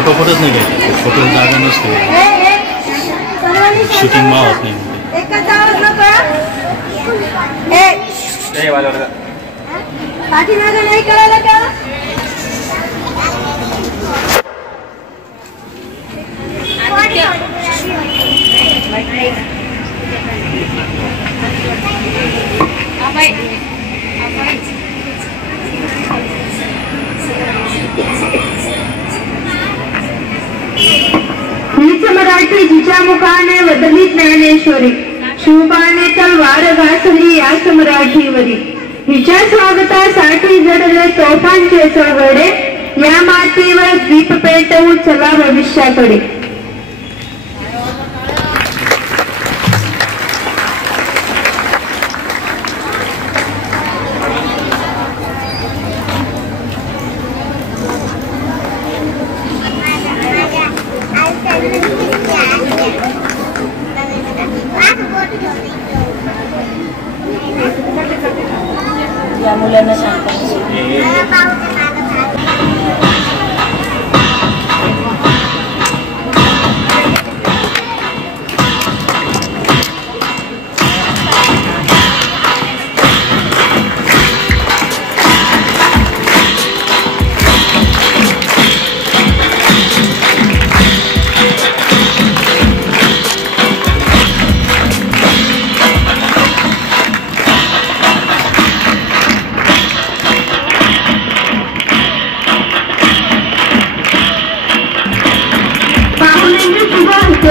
Photo फोटोच नाही घ्यायचे, photo जागा नसते, शूटिंग मा होत नाही. नाही कळालं का? हीच मराठी जिच्या मुखाने वदली ज्ञानेश्वरी, शिवबाने तलवार घासली याच मराठीवरी. हिच्या स्वागतासाठी जडले तोफांचे चळवळे, या मातीवर दीप पेटवू चला भविष्याकडे. या मुलांना सांगता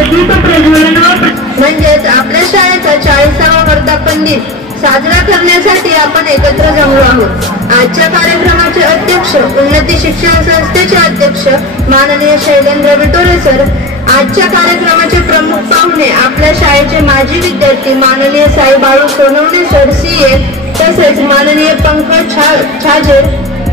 दीप प्रज्वलन म्हणजेच आपल्या शाळेचा 40वा वर्धापन दिन साजरा करण्यासाठी आपण एकत्र जमलो आहोत. आजच्या कार्यक्रमाचे अध्यक्ष, उन्नती शिक्षण संस्थेचे अध्यक्ष माननीय शैलेंद्र विटोरे सर, आजच्या कार्यक्रमाचे प्रमुख पाहुणे आपल्या शाळेचे माजी विद्यार्थी माननीय साई बाळू सोनवणे सर CA, तसेच माननीय पंकज छाजेर,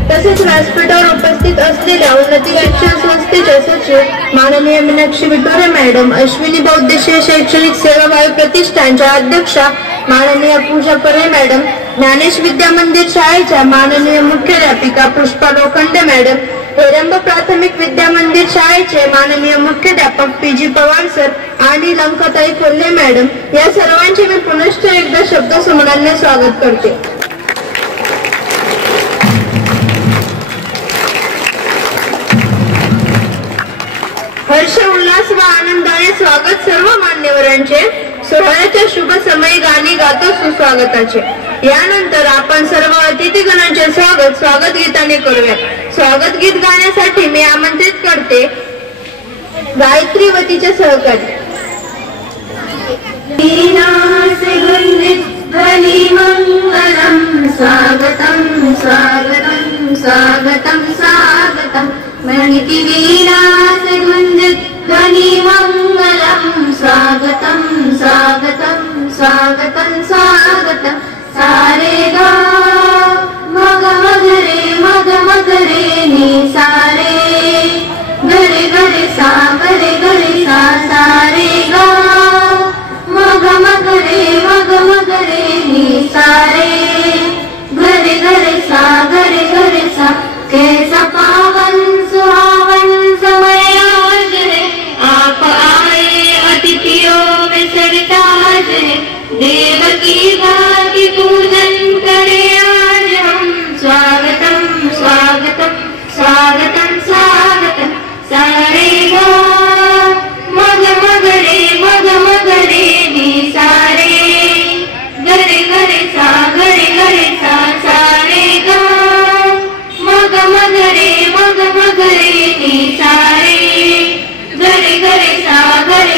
तसेच व्यासपीठावर उपस्थित असलेल्या उन्नती शिक्षण संस्थेच्या सचिव माननीय मीनाक्षी विटोरे मॅडम, अश्विनी बौद्धेश्वर शैक्षणिक सेवाभावी प्रतिष्ठानच्या अध्यक्षा माननीय पूजा परे मॅडम, ज्ञानेश विद्या मंदिर शाळेच्या माननीय मुख्याध्यापिका पुष्पा लोखंडे मॅडम, हेरंब प्राथमिक विद्या मंदिर शाळेचे माननीय मुख्याध्यापक PG पवार सर आणि लंकाताई कोल्हे मॅडम, या सर्वांचे मी पुनश्च एकदा शब्दसमूहाने स्वागत करते. हर्ष उल्हास व आनंदाने स्वागत सर्व मान्यवरांचे. सोहळ्याच्या शुभ समयी गाणी गातो सुस्वागताचे. यानंतर आपण सर्व अतिथीगणांचे स्वागत गीताने करूयात. स्वागत गीत गाण्यासाठी मी आमंत्रित करते गायत्री व तिचे सहकारी. स्वागतम स्वागतम स्वागतम स्वागतम मणिति वीणासे गुंजित ध्वनि मंगलम. स्वागतम स्वागतम स्वागतम स्वागतम सारे गा मग मग रे नि सारे गरे गरे सा सारे गा मग रे नि सारे गरे सा कैसा पावन सुहावन समय आज है, आप आए अतिथियों में सरताज है, देव की भांति पूजन करे आज हम. स्वागतम स्वागतम स्वागतम स्वागतम सारे गा मग रे नि सारे गरे गरे सा सारे गा मग रे नि सारे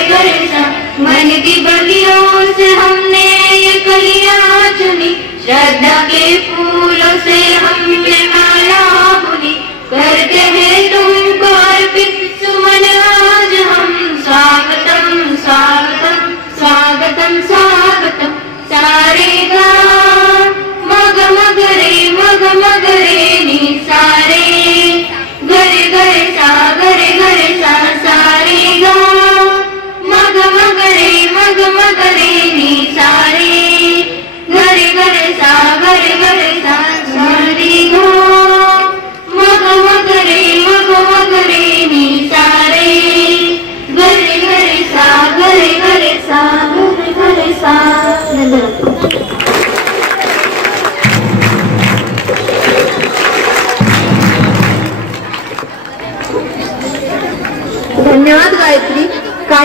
गरे सा. मन की बलियों से हमने ये कलियां चुनी, श्रद्धा के फूलों से हमने माला बुनी, करते हैं तुमको अर्पित सुमन आज हम. स्वागतम स्वागतम स्वागतम स्वागतम सारे गा मग रे नि सारे गरे सा सारे गा मग रे नि सारे गरे सा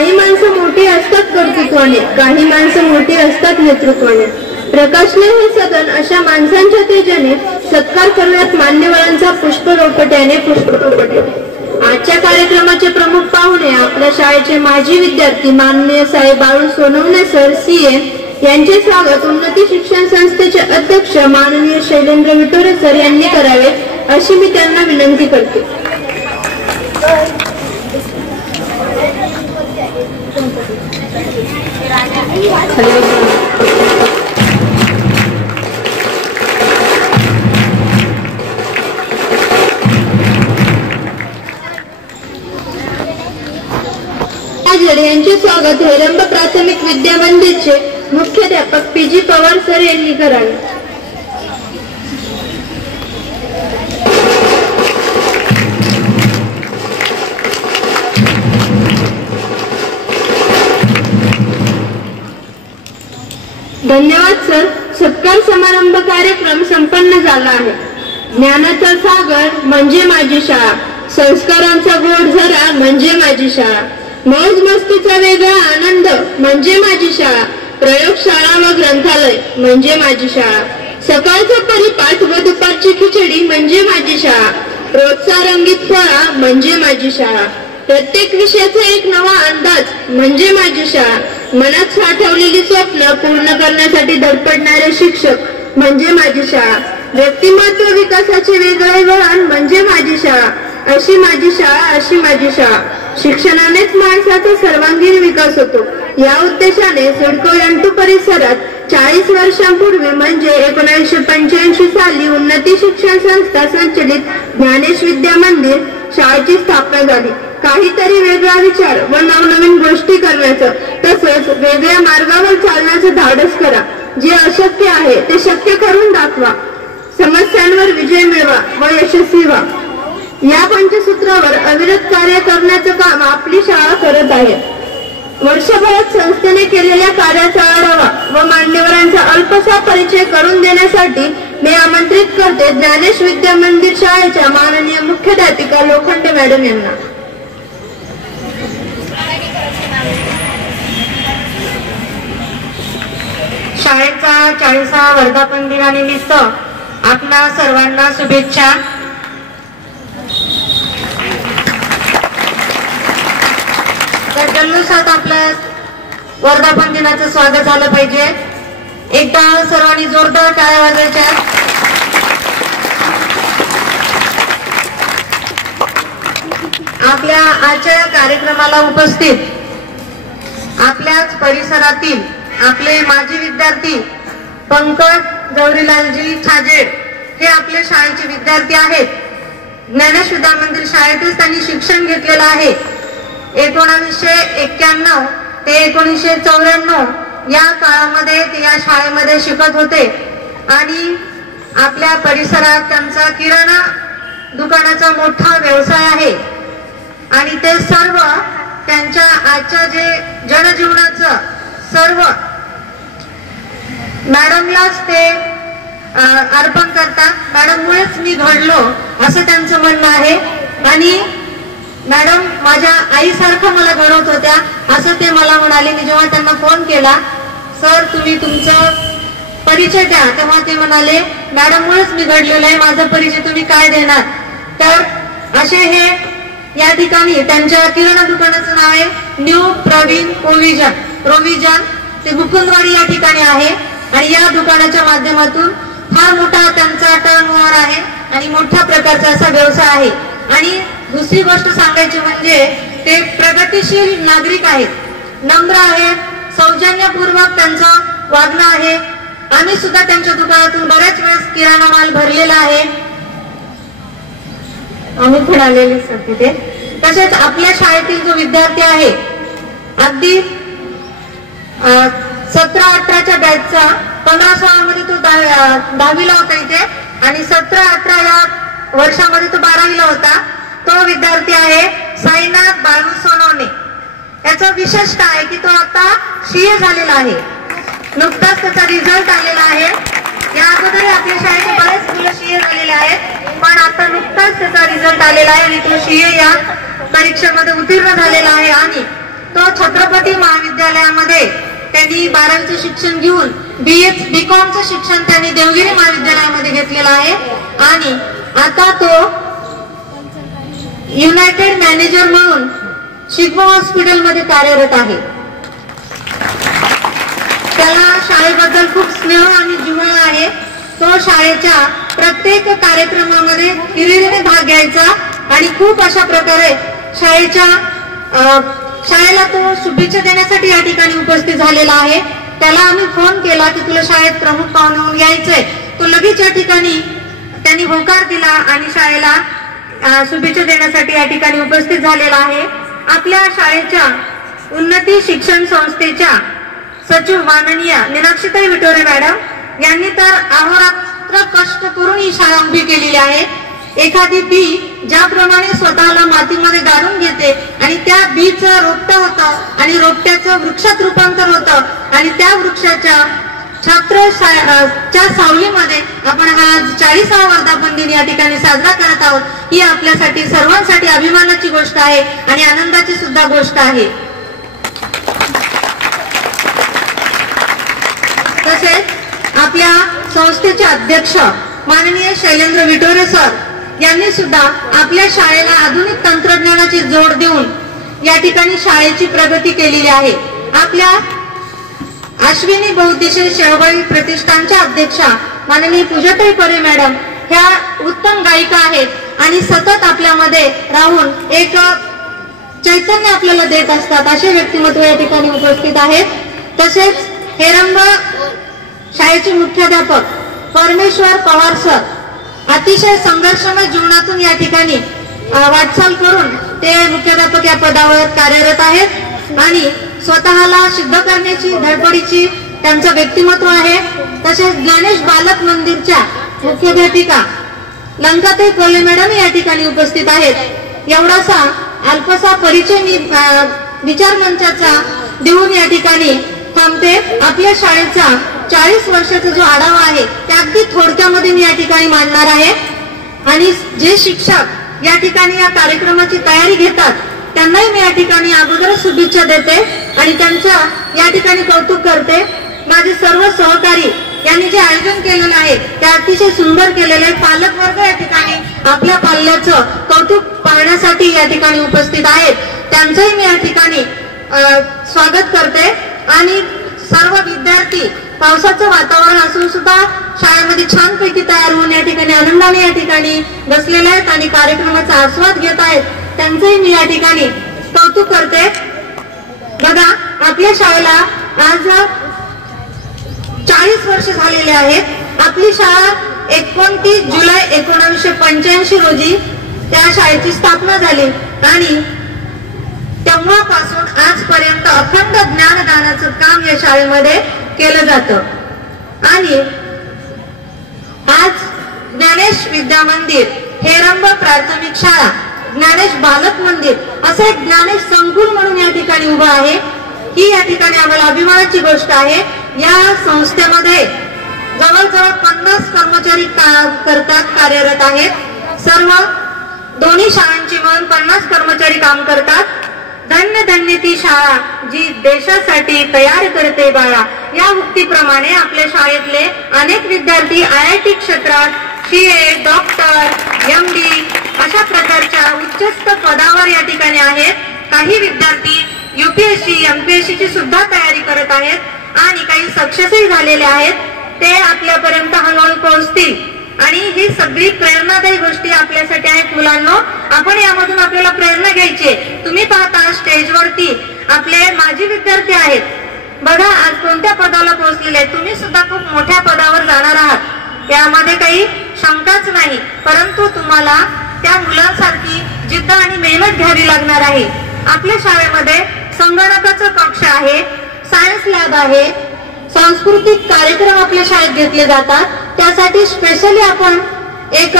काही माणसं मोठी असतात कर्तृत्वाने, काही माणसं मोठी असतात नेतृत्वाने. प्रकाशने हे सदन अशा माणसांच्या तेजाने सत्कार करण्यात मान्यवरांचा पुष्पगोपट्याने. आजच्या कार्यक्रमाचे प्रमुख पाहुणे आपल्या शाळेचे माजी विद्यार्थी माननीय साहेब बाळू सोनवणे सर CA यांचे स्वागत उन्नती शिक्षण संस्थेचे अध्यक्ष माननीय शैलेंद्र विटोरे सर यांनी करावे अशी मी त्यांना विनंती करते. यांचे स्वागत हेरंब प्राथमिक विद्या मंदिरचे मुख्याध्यापक PG पवार सर यांनी करावे. धन्यवाद सर. सत्कार समारंभ कार्यक्रम संपन्न झाला आहे. ज्ञानाचा सागर म्हणजे माझी शाळा, संस्कारांचा गोड झरा म्हणजे माझी शाळा, मौज मस्तीचा वेगळा आनंद म्हणजे माझी शाळा, प्रयोगशाळा व ग्रंथालय म्हणजे माझी शाळा, सकाळचा परिपाठ व दुपारची खिचडी म्हणजे माझी शाळा, रोजचा रंगीत फळा म्हणजे माझी शाळा, प्रत्येक विषयाचा एक नवा अंदाज म्हणजे माझी शाळा, मनात साठवलेली स्वप्न पूर्ण करण्यासाठी धडपडणारे शिक्षक म्हणजे माझी शाळा, व्यक्तिमत्व विकासाचे वेगळे वळण म्हणजे माझी शाळा, अशी माझी शाळा, अशी माझी शाळा. शिक्षणानेच माणसाचा सर्वांगीण विकास होतो. या उद्देशाने सिडको यांटू परिसरात 40 वर्षांपूर्वी म्हणजे 1985 साली उन्नती शिक्षण संस्था संचलित ज्ञानेश विद्या मंदिर शाळेची स्थापना झाली. काहीतरी वेगळा विचार व नवनवीन गोष्टी करण्याचं तसंच वेगळ्या मार्गावर चालण्याचं धाडस करा. जे अशक्य आहे ते शक्य करून दाखवा. समस्यांवर विजय मिळवा व यशस्वी व्हा. या पंचसूत्रावर अविरत कार्य करण्याचं काम आपली शाळा करत आहे. वर्षभरात संस्थेने केलेल्या कार्याचा आढावा व मान्यवरांचा अल्पसा परिचय करून देण्यासाठी मी आमंत्रित करते ज्ञानेश विद्या मंदिर शाळेच्या माननीय मुख्याध्यापिका लोखंडे मॅडम यांना. शाळेचा 40वा वर्धापन दिनानिमित्त आपणा सर्वांना शुभेच्छा. तर जल्लोषात आपल्या वर्धापन दिनाचं स्वागत झालं पाहिजे. एकदा सर्वांनी जोरदार टाळ्या वाजवायच्या. आपल्या आजच्या कार्यक्रमाला उपस्थित आपल्याच परिसरातील आपले माजी विद्यार्थी पंकज जवरीलालजी छाजेड हे आपल्या शाळेचे विद्यार्थी आहेत. ज्ञानेश विद्या मंदिर शाळेतच त्यांनी शिक्षण घेतलेलं आहे. 1991 ते 1994 या काळामध्ये ते या शाळेमध्ये शिकत होते आणि आपल्या परिसरात त्यांचा किराणा दुकानाचा मोठा व्यवसाय आहे आणि ते सर्व त्यांच्या आजच्या जे जनजीवनाचं सर्व मॅडमलाच ते अर्पण करतात. मॅडममुळेच मी घडलो असं त्यांचं म्हणणं आहे आणि मॅडम माझ्या आईसारखं मला घडवत होत्या असं ते मला म्हणाले. मी जेव्हा त्यांना फोन केला सर तुम्ही तुमचा परिचय द्या तेव्हा ते म्हणाले मॅडममुळेच मी घडलेलं आहे, माझा परिचय तुम्ही काय देणार. तर असे हे या ठिकाणी त्यांच्या किराणा दुकानाचं नाव आहे न्यू प्रवीण प्रोव्हिजन. ते मुकुंदवाडी या ठिकाणी आहे आणि या दुकानाच्या माध्यमातून फार मोठा त्यांचा टर्नओव्हर आहे आणि मोठ्या प्रकारचा असा व्यवसाय आहे. आणि दुसरी गोष्ट सांगायची म्हणजे ते प्रगतिशील नागरिक आहेत, नम्र आहेत, सौजन्यपूर्वक त्यांचं वागणं आहे. आम्ही सुद्धा त्यांच्या दुकानातून बऱ्याच वेळेस किराणा माल भरलेला आहे, आम्ही फिरालेले सर तिथे. तसेच आपल्या शाळेतील जो विद्यार्थी आहे अगदी 17-18च्या बॅचचा 15-16 मध्ये तो 10वीला होता इथे आणि 17-18 या वर्षामध्ये तो 12वीला होता. तो विद्यार्थी आहे साईनाथ बाळू सोनवणे. याचा विशेष काय आहे की तो आता CA झालेला आहे. नुकताच त्याचा रिझल्ट आलेला आहे. या अगोदर आपल्या शाळेचे बरेच मुलं CA झालेले आहेत पण आता नुकताच त्याचा रिझल्ट आलेला आहे आणि तो CA या परीक्षेमध्ये उत्तीर्ण झालेला आहे आणि तो छत्रपती महाविद्यालयामध्ये त्यांनी 12वीचं शिक्षण घेऊन BComचं शिक्षण त्यांनी देवगिरी महाविद्यालयामध्ये घेतलेलं आहे आणि आता तो युनायटेड मॅनेजर म्हणून शिग्मो हॉस्पिटलमध्ये कार्यरत आहे. त्याला शाळेबद्दल खूप स्नेह आणि जिव्हाळा आहे. तो शाळेच्या प्रत्येक कार्यक्रमामध्ये हिरिरीने भाग घ्यायचा आणि खूप अशा प्रकारे शाळेला तो शुभेच्छा देण्यासाठी या ठिकाणी उपस्थित झालेला आहे. त्याला आम्ही फोन केला की तुला शाळेत प्रमुख पाहुणे म्हणून यायचंय. तो लगेच या ठिकाणी त्यांनी होकार दिला आणि शाळेला शुभेच्छा देण्यासाठी या ठिकाणी उपस्थित झालेला आहे. आपल्या शाळेच्या उन्नती शिक्षण संस्थेच्या सचिव माननीय मीनाक्षीताई विटोरे मॅडम यांनी तर अहोरात्र कष्ट करून ही शाळा उभी केलेली आहे. एखादी बी ज्याप्रमाणे स्वतःला मातीमध्ये गाडून घेते आणि त्या बीचं रोपटं होतं आणि रोपट्याचं वृक्षात रूपांतर होतं आणि त्या वृक्षाच्या छात्रच्या सावलीमध्ये आपण हा 40वा वर्धापन दिन या ठिकाणी साजरा करत आहोत. ही आपल्यासाठी सर्वांसाठी अभिमानाची गोष्ट आहे आणि आनंदाची सुद्धा गोष्ट आहे. तसेच आपल्या संस्थेचे अध्यक्ष माननीय शैलेंद्र विटोरे सर यांनी सुद्धा आपल्या शाळेला आधुनिक तंत्रज्ञानाची जोड देऊन या ठिकाणी शाळेची प्रगती केलेली आहे. आपल्या अश्विनी बहुउद्देशीय शेवगाई प्रतिष्ठानच्या अध्यक्षा माननीय पूजाताई परे मॅडम ह्या उत्तम गायिका आहेत आणि सतत आपल्यामध्ये राहून एक चैतन्य आपल्याला देत असतात. असे व्यक्तिमत्व या ठिकाणी उपस्थित आहेत. तसेच हेरंब शाळेचे मुख्याध्यापक परमेश्वर पवार सर अतिशय संघर्षमय जीवनातून या ठिकाणी वाटचाल करून ते मुख्याध्यापक या पदावर कार्यरत आहेत आणि स्वतःला सिद्ध करण्याची धडपडीची त्यांचं व्यक्तिमत्व आहे. तसेच ज्ञानेश बालक मंदिरच्या मुख्याध्यापिका लंकाताई कोल्हे मॅडम या ठिकाणी उपस्थित आहेत. एवढासा अल्पसा परिचय मी विचार मंचाचा देऊन या ठिकाणी थांबते. आपल्या शाळेचा 40 वर्षाचा जो आढावा आहे ते अगदी थोडक्यामध्ये मी या ठिकाणी मांडणार आहे आणि जे शिक्षक या ठिकाणी या कार्यक्रमाची तयारी घेतात त्यांनाही मी या ठिकाणी अगोदरच शुभेच्छा देते आणि त्यांच्या या ठिकाणी कौतुक करते. माझे सर्व सहकारी यांनी जे आयोजन केलेलं आहे ते अतिशय सुंदर केलेलं आहे. पालक वर्ग या ठिकाणी आपल्या पाल्याचं कौतुक पाहण्यासाठी या ठिकाणी उपस्थित आहेत. त्यांचंही मी या ठिकाणी स्वागत करते आणि सर्व विद्यार्थी पावसाचं वातावरण असून सुद्धा शाळेमध्ये छानपैकी तयार होऊन या ठिकाणी आनंदाने या ठिकाणी बसलेले आहेत आणि कार्यक्रमाचा आस्वाद घेत आहेत. त्यांचंही मी या ठिकाणी कौतुक करते. बघा आपल्या शाळेला आज 40 वर्ष झालेले आहेत. आपली शाळा 29 जुलै 1985 रोजी त्या शाळेची स्थापना झाली आणि तेव्हापासून आजपर्यंत अखंड ज्ञानदानाचं काम या शाळेमध्ये केलं जातं. आणि आज ज्ञानेश विद्या मंदिर, हेरंब प्राथमिक शाळा, ज्ञानेश बालक मंदिर असं एक ज्ञानेश संकुल म्हणून या ठिकाणी उभं आहे. ही या ठिकाणी आम्हाला अभिमानाची गोष्ट आहे. या संस्थेमध्ये जवळजवळ 50 कर्मचारी कार्यरत आहेत. सर्व दोन्ही शाळांची मिळून 50 कर्मचारी काम करतात. धन्य धन्य ती शाळा जी देशासाठी तयार करते बाळा या उक्तीप्रमाणे आपल्या शाळेतले अनेक विद्यार्थी IIT क्षेत्रात CA, डॉक्टर, MD अशा प्रकारच्या उच्चस्त पदावर या ठिकाणी आहेत. काही विद्यार्थी UPSC, MPSC ची सुद्धा तयारी करत आहेत आणि काही सक्सेसही झालेले आहेत. ते आपल्यापर्यंत हळूहळू पोहोचतील आणि ही सगळी प्रेरणादायी गोष्टी आपल्यासाठी आहेत. मुलांनो, आपण यामधून आपल्याला प्रेरणा घ्यायची. तुम्ही पाहता स्टेजवरती आपले माजी विद्यार्थी आहेत. बघा आज कोणत्या पदाला पोहोचलेले आहेत. तुम्ही सुद्धा खूप मोठ्या पदावर जाणार आहात यामध्ये काही शंकाच नाही. परंतु तुम्हाला त्या मुलांसारखी जिद्द आणि मेहनत घ्यावी लागणार आहे. आपल्या शाळेमध्ये संगणकाचा कक्ष आहे, सायन्स लॅब आहे, सांस्कृतिक कार्यक्रम आपल्या शाळेत घेतले जातात. त्यासाठी स्पेशली आपण एक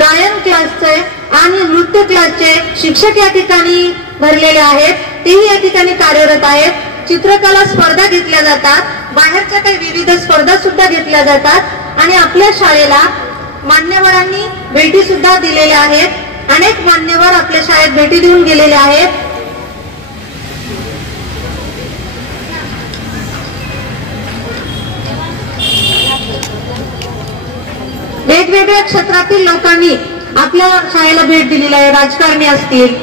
गायन क्लासचे आणि नृत्य क्लासचे शिक्षक या ठिकाणी भरलेले आहेत. तेही या ठिकाणी कार्यरत आहेत. चित्रकला स्पर्धा घेतल्या जातात. बाहेरच्या काही विविध स्पर्धा सुद्धा घेतल्या जातात आणि आपल्या शाळेला मान्यवरांनी भेटी सुद्धा दिलेल्या आहेत. अनेक मान्यवर आपल्या शाळेत भेटी देऊन गेलेले आहेत. वेगवेगळ्या क्षेत्रातील लोकांनी आपल्या शाळेला भेट दिलेली आहे. राजकारणी असतील,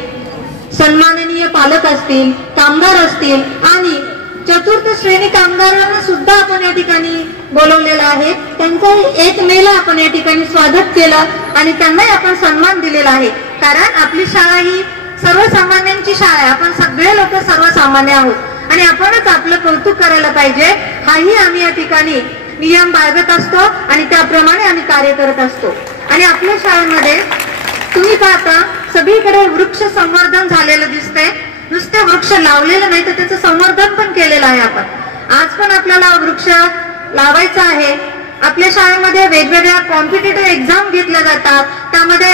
सन्माननीय पालक असतील, कामगार असतील आणि चतुर्थ श्रेणी कामगारांना सुद्धा आपण या ठिकाणी बोलवलेलं आहे. त्यांचं 1 मेला आपण या ठिकाणी स्वागत केलं आणि त्यांनाही आपण सन्मान दिलेला आहे. कारण आपली शाळा ही सर्वसामान्यांची शाळा आहे. आपण सगळे लोक सर्वसामान्य आहोत आणि आपणच आपलं कौतुक करायला पाहिजे. हाही आम्ही या ठिकाणी नियम बाळगत असतो आणि त्याप्रमाणे आम्ही कार्य करत असतो. आणि आपल्या शाळेमध्ये तुम्ही पाहता सगळीकडे वृक्ष संवर्धन झालेलं दिसतंय. नुसते वृक्ष लावलेलं नाही तर त्याचं संवर्धन पण केलेलं आहे. आपण आज पण आपल्याला वृक्ष लावायचा आहे. आपल्या शाळेमध्ये वेगवेगळ्या कॉम्पिटिटिव्ह एक्झाम घेतल्या जातात. त्यामध्ये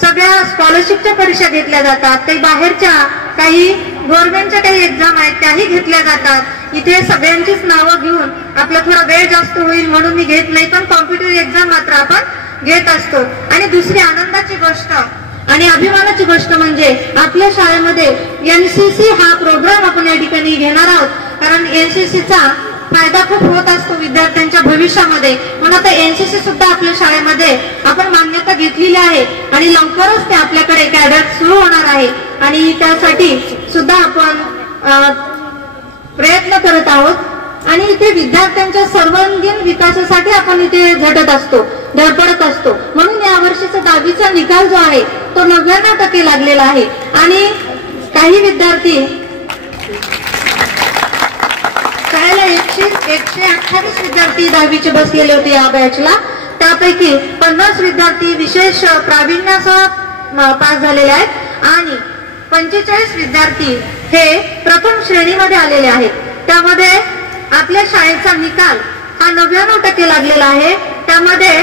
सगळ्या स्कॉलरशिपच्या परीक्षा घेतल्या जातात. काही बाहेरच्या, काही गव्हर्नमेंटच्या काही एक्झाम आहेत त्याही घेतल्या जातात. इथे सगळ्यांचीच नावं घेऊन आपला थोडा वेळ जास्त होईल म्हणून मी घेत नाही, पण कॉम्पिटिटिव्ह एक्झाम मात्र आपण घेत असतो. आणि दुसरी आनंदाची गोष्ट आणि अभिमानाची गोष्ट म्हणजे आपल्या शाळेमध्ये NCC हा प्रोग्राम आपण या ठिकाणी घेणार आहोत. कारण NCCचा फायदा खूप होत असतो विद्यार्थ्यांच्या भविष्यामध्ये. म्हणून आता NCC सुद्धा आपल्या शाळेमध्ये आपण मान्यता घेतलेली आहे आणि लवकरच ते आपल्याकडे कॅडेट सुरू होणार आहे आणि त्यासाठी सुद्धा आपण प्रयत्न करत आहोत. आणि इथे विद्यार्थ्यांच्या सर्वांगीण विकासासाठी आपण इथे झटत असतो, धडपडत असतो. म्हणून या वर्षीचा 10वीचा निकाल जो आहे तो 99% लागलेला आहे. आणि काही विद्यार्थी शाळेला 128 विद्यार्थी 10वीचे बसलेले होते या बॅचला. त्यापैकी 50 विद्यार्थी विशेष प्रावीण्यासह पास झालेले आहेत आणि 45 विद्यार्थी हे प्रथम श्रेणीमध्ये आलेले आहेत. त्यामध्ये आपल्या शाळेचा निकाल हा 99% लागलेला आहे. त्यामध्ये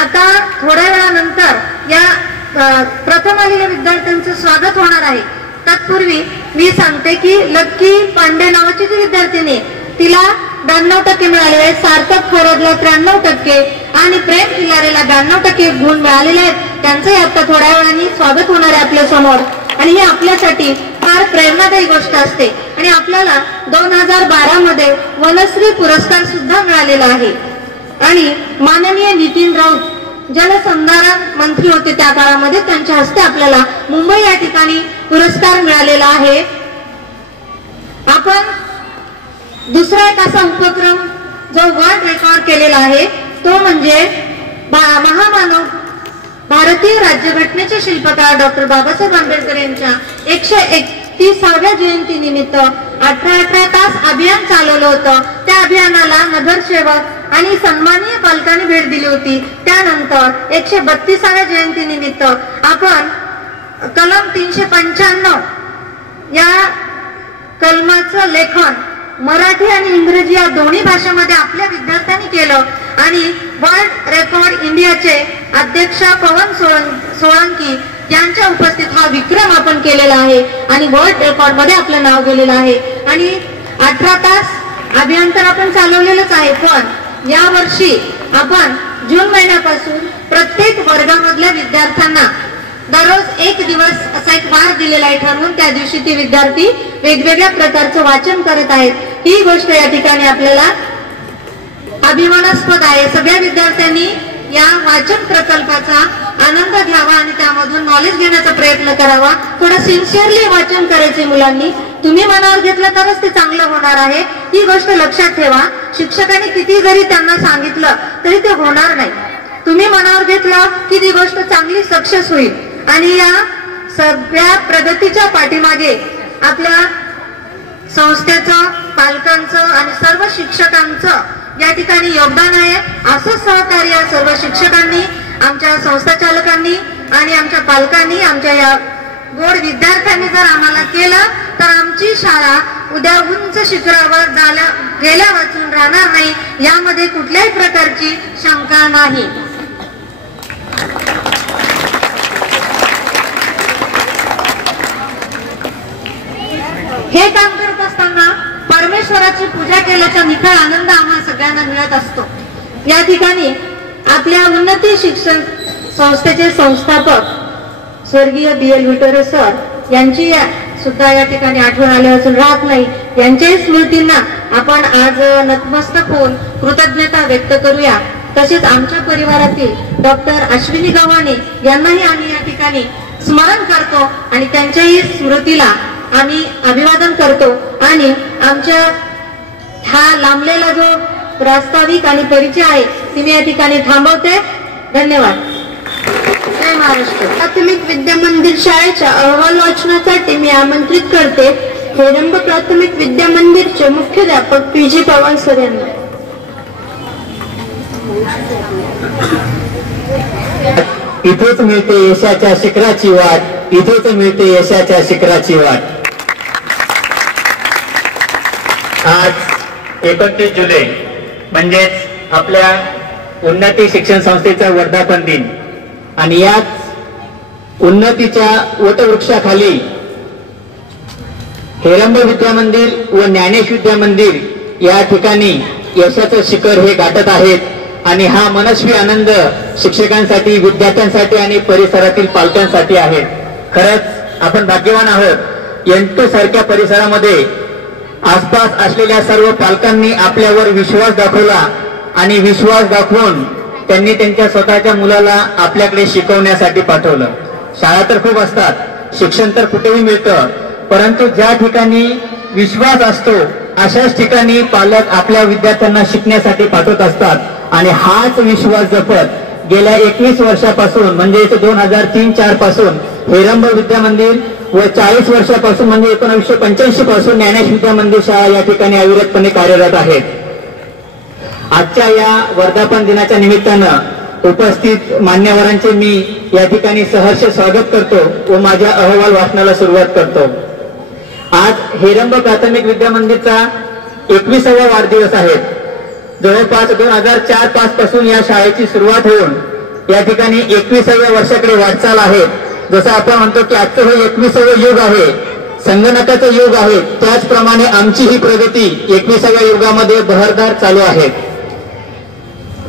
आता थोड्या वेळानंतर या प्रथम आलेल्या विद्यार्थ्यांचं स्वागत होणार आहे. तत्पूर्वी मी सांगते की लक्की पांडे नावाची जी विद्यार्थिनी तिला 92% मिळाले आहेत. सार्थक खरदला 93% आणि प्रेम किल्लारेला 92% गुण मिळालेले आहेत. त्यांचंही आता थोड्या वेळाने स्वागत होणार आहे आपल्या समोर. आणि ही आपल्यासाठी फार प्रेरणादायी गोष्ट असते. आणि आपल्याला 2012 मध्ये वनश्री पुरस्कार सुद्धा मिळालेला आहे. आणि माननीय नितीन राऊत जलसंधारण मंत्री होते त्या काळामध्ये, त्यांच्या हस्ते आपल्याला मुंबई या ठिकाणी पुरस्कार मिळालेला आहे. आपण दुसरा एक असा उपक्रम जो वर्ल्ड रेकॉर्ड केलेला आहे तो म्हणजे महामानव भारतीय राज्यघटनेचे शिल्पकार डॉक्टर बाबासाहेब आंबेडकर यांच्या 131व्या जयंती निमित्त 18 तास अभियान चालवलं होतं. त्या अभियानाला नगरसेवक आणि सन्माननीय पालकांनी भेट दिली होती. त्यानंतर 132व्या जयंती निमित्त आपण कलम 395 या कलमाचं लेखन मराठी आणि इंग्रजी या दोन्ही भाषेमध्ये आपल्या विद्यार्थ्यांनी केलं आणि वर्ल्ड रेकॉर्ड इंडियाचे अध्यक्ष पवन सोळंकी यांच्या उपस्थित हा विक्रम आपण केलेला आहे आणि वर्ल्ड रेकॉर्ड मध्ये आपलं नाव गेलेलं आहे. आणि 18 तास अभियान तर आपण चालवलेलंच आहे, पण या वर्षी आपण जून महिन्यापासून प्रत्येक वर्गामधल्या विद्यार्थ्यांना दररोज 1 दिवस असा एक वार दिलेला आहे ठरवून. त्या दिवशी ते विद्यार्थी वेगवेगळ्या प्रकारचं वाचन करत आहेत. ही गोष्ट या ठिकाणी आपल्याला अभिमानास्पद आहे. सगळ्या विद्यार्थ्यांनी या वाचन प्रकल्पाचा आनंद घ्यावा आणि त्यामधून नॉलेज घेण्याचा प्रयत्न करावा. थोडं सिन्सिअरली वाचन करायचे मुलांनी. तुम्ही मनावर घेतलं तरच ते चांगलं होणार आहे. ही गोष्ट लक्षात ठेवा. शिक्षकांनी किती जरी त्यांना सांगितलं तरी ते होणार नाही. तुम्ही मनावर घेतलं की ती गोष्ट चांगली सक्सेस होईल. आणि या सगळ्या प्रगतीच्या पाठीमागे आपल्या संस्थेचं, पालकांचं आणि सर्व शिक्षकांचं या ठिकाणी योगदान आहे. असं सहकार्य सर्व शिक्षकांनी, आमच्या संस्था चालकांनी आणि आमच्या पालकांनी, आमच्या या गोड विद्यार्थ्यांनी जर आम्हाला केलं तर आमची शाळा उद्या उंच शिखरावर गेल्या वाचून राहणार नाही, यामध्ये कुठल्याही प्रकारची शंका नाही. हे काम करत असताना परमेश्वराची पूजा केल्याचा निखळ आनंद आम्हाला सगळ्यांना मिळत असतो. या ठिकाणी आपल्या उन्नती शिक्षण संस्थेचे संस्थापक स्वर्गीय BL विटोरे सर यांची सुद्धा या ठिकाणी आठवण आल्यापासून राहत नाही. यांच्याही स्मृतींना आपण आज नतमस्तक होऊन कृतज्ञता व्यक्त करूया. तसेच आमच्या परिवारातील डॉक्टर अश्विनी गव्हाणे यांनाही आम्ही या ठिकाणी स्मरण करतो आणि त्यांच्याही स्मृतीला आम्ही अभिवादन करतो आणि आमच्या हा लांबलेला जो प्रास्ताविक आणि परिचय आहे ती मी या ठिकाणी थांबवते. धन्यवाद. जय महाराष्ट्र. प्राथमिक विद्या मंदिर शाळेच्या अहवाल वाचनासाठी मी आमंत्रित करते हेरंब प्राथमिक विद्या मंदिरचे मुख्याध्यापक PG पवार सर यांना. इथेच मिळते यशाच्या शिखराची वाट, इथेच मिळते यशाच्या शिखराची वाट. आज 29 जुलै म्हणजेच आपल्या उन्नती शिक्षण संस्थेचा वर्धापन दिन आणि याच उन्नतीच्या वटवृक्षाखाली हेरंब विद्या मंदिर व ज्ञानेश विद्या मंदिर या ठिकाणी यशाचं शिखर हे गाठत आहेत आणि हा मनस्वी आनंद शिक्षकांसाठी, विद्यार्थ्यांसाठी आणि परिसरातील पालकांसाठी आहे. खरंच आपण भाग्यवान आहोत. एंटू सारख्या परिसरामध्ये आसपास असलेल्या सर्व पालकांनी आपल्यावर विश्वास दाखवला आणि विश्वास दाखवून त्यांनी त्यांच्या स्वतःच्या मुलाला आपल्याकडे शिकवण्यासाठी पाठवलं. शाळा तर खूप असतात, शिक्षण तर कुठेही मिळतं, परंतु ज्या ठिकाणी विश्वास असतो अशाच ठिकाणी पालक आपल्या विद्यार्थ्यांना शिकण्यासाठी पाठवत असतात आणि हाच विश्वास जपत गेल्या 21 वर्षापासून म्हणजे 2003-04 पासून हेरंब विद्या मंदिर व 40 वर्षापासून म्हणजे 1985 पासून ज्ञानेश विद्या मंदिर शाळा या ठिकाणी अविरतपणे कार्यरत आहेत. आजच्या या वर्धापन दिनाच्या निमित्तानं उपस्थित मान्यवरांचे मी या ठिकाणी सहर्ष स्वागत करतो व माझ्या अहवाल वाचनाला सुरुवात करतो. आज हेरंब प्राथमिक विद्या मंदिरचा 21वा वाढदिवस आहे. जवळपास 2004-05 पासून या शाळेची सुरुवात होऊन या ठिकाणी 21व्या वर्षाकडे वाटचाल आहे. जसं आपण म्हणतो की आजचं हे 21वे युग आहे, संगणकाचं युग आहे, त्याचप्रमाणे आमची ही प्रगती 21व्या युगामध्ये बहरदार चालू आहे.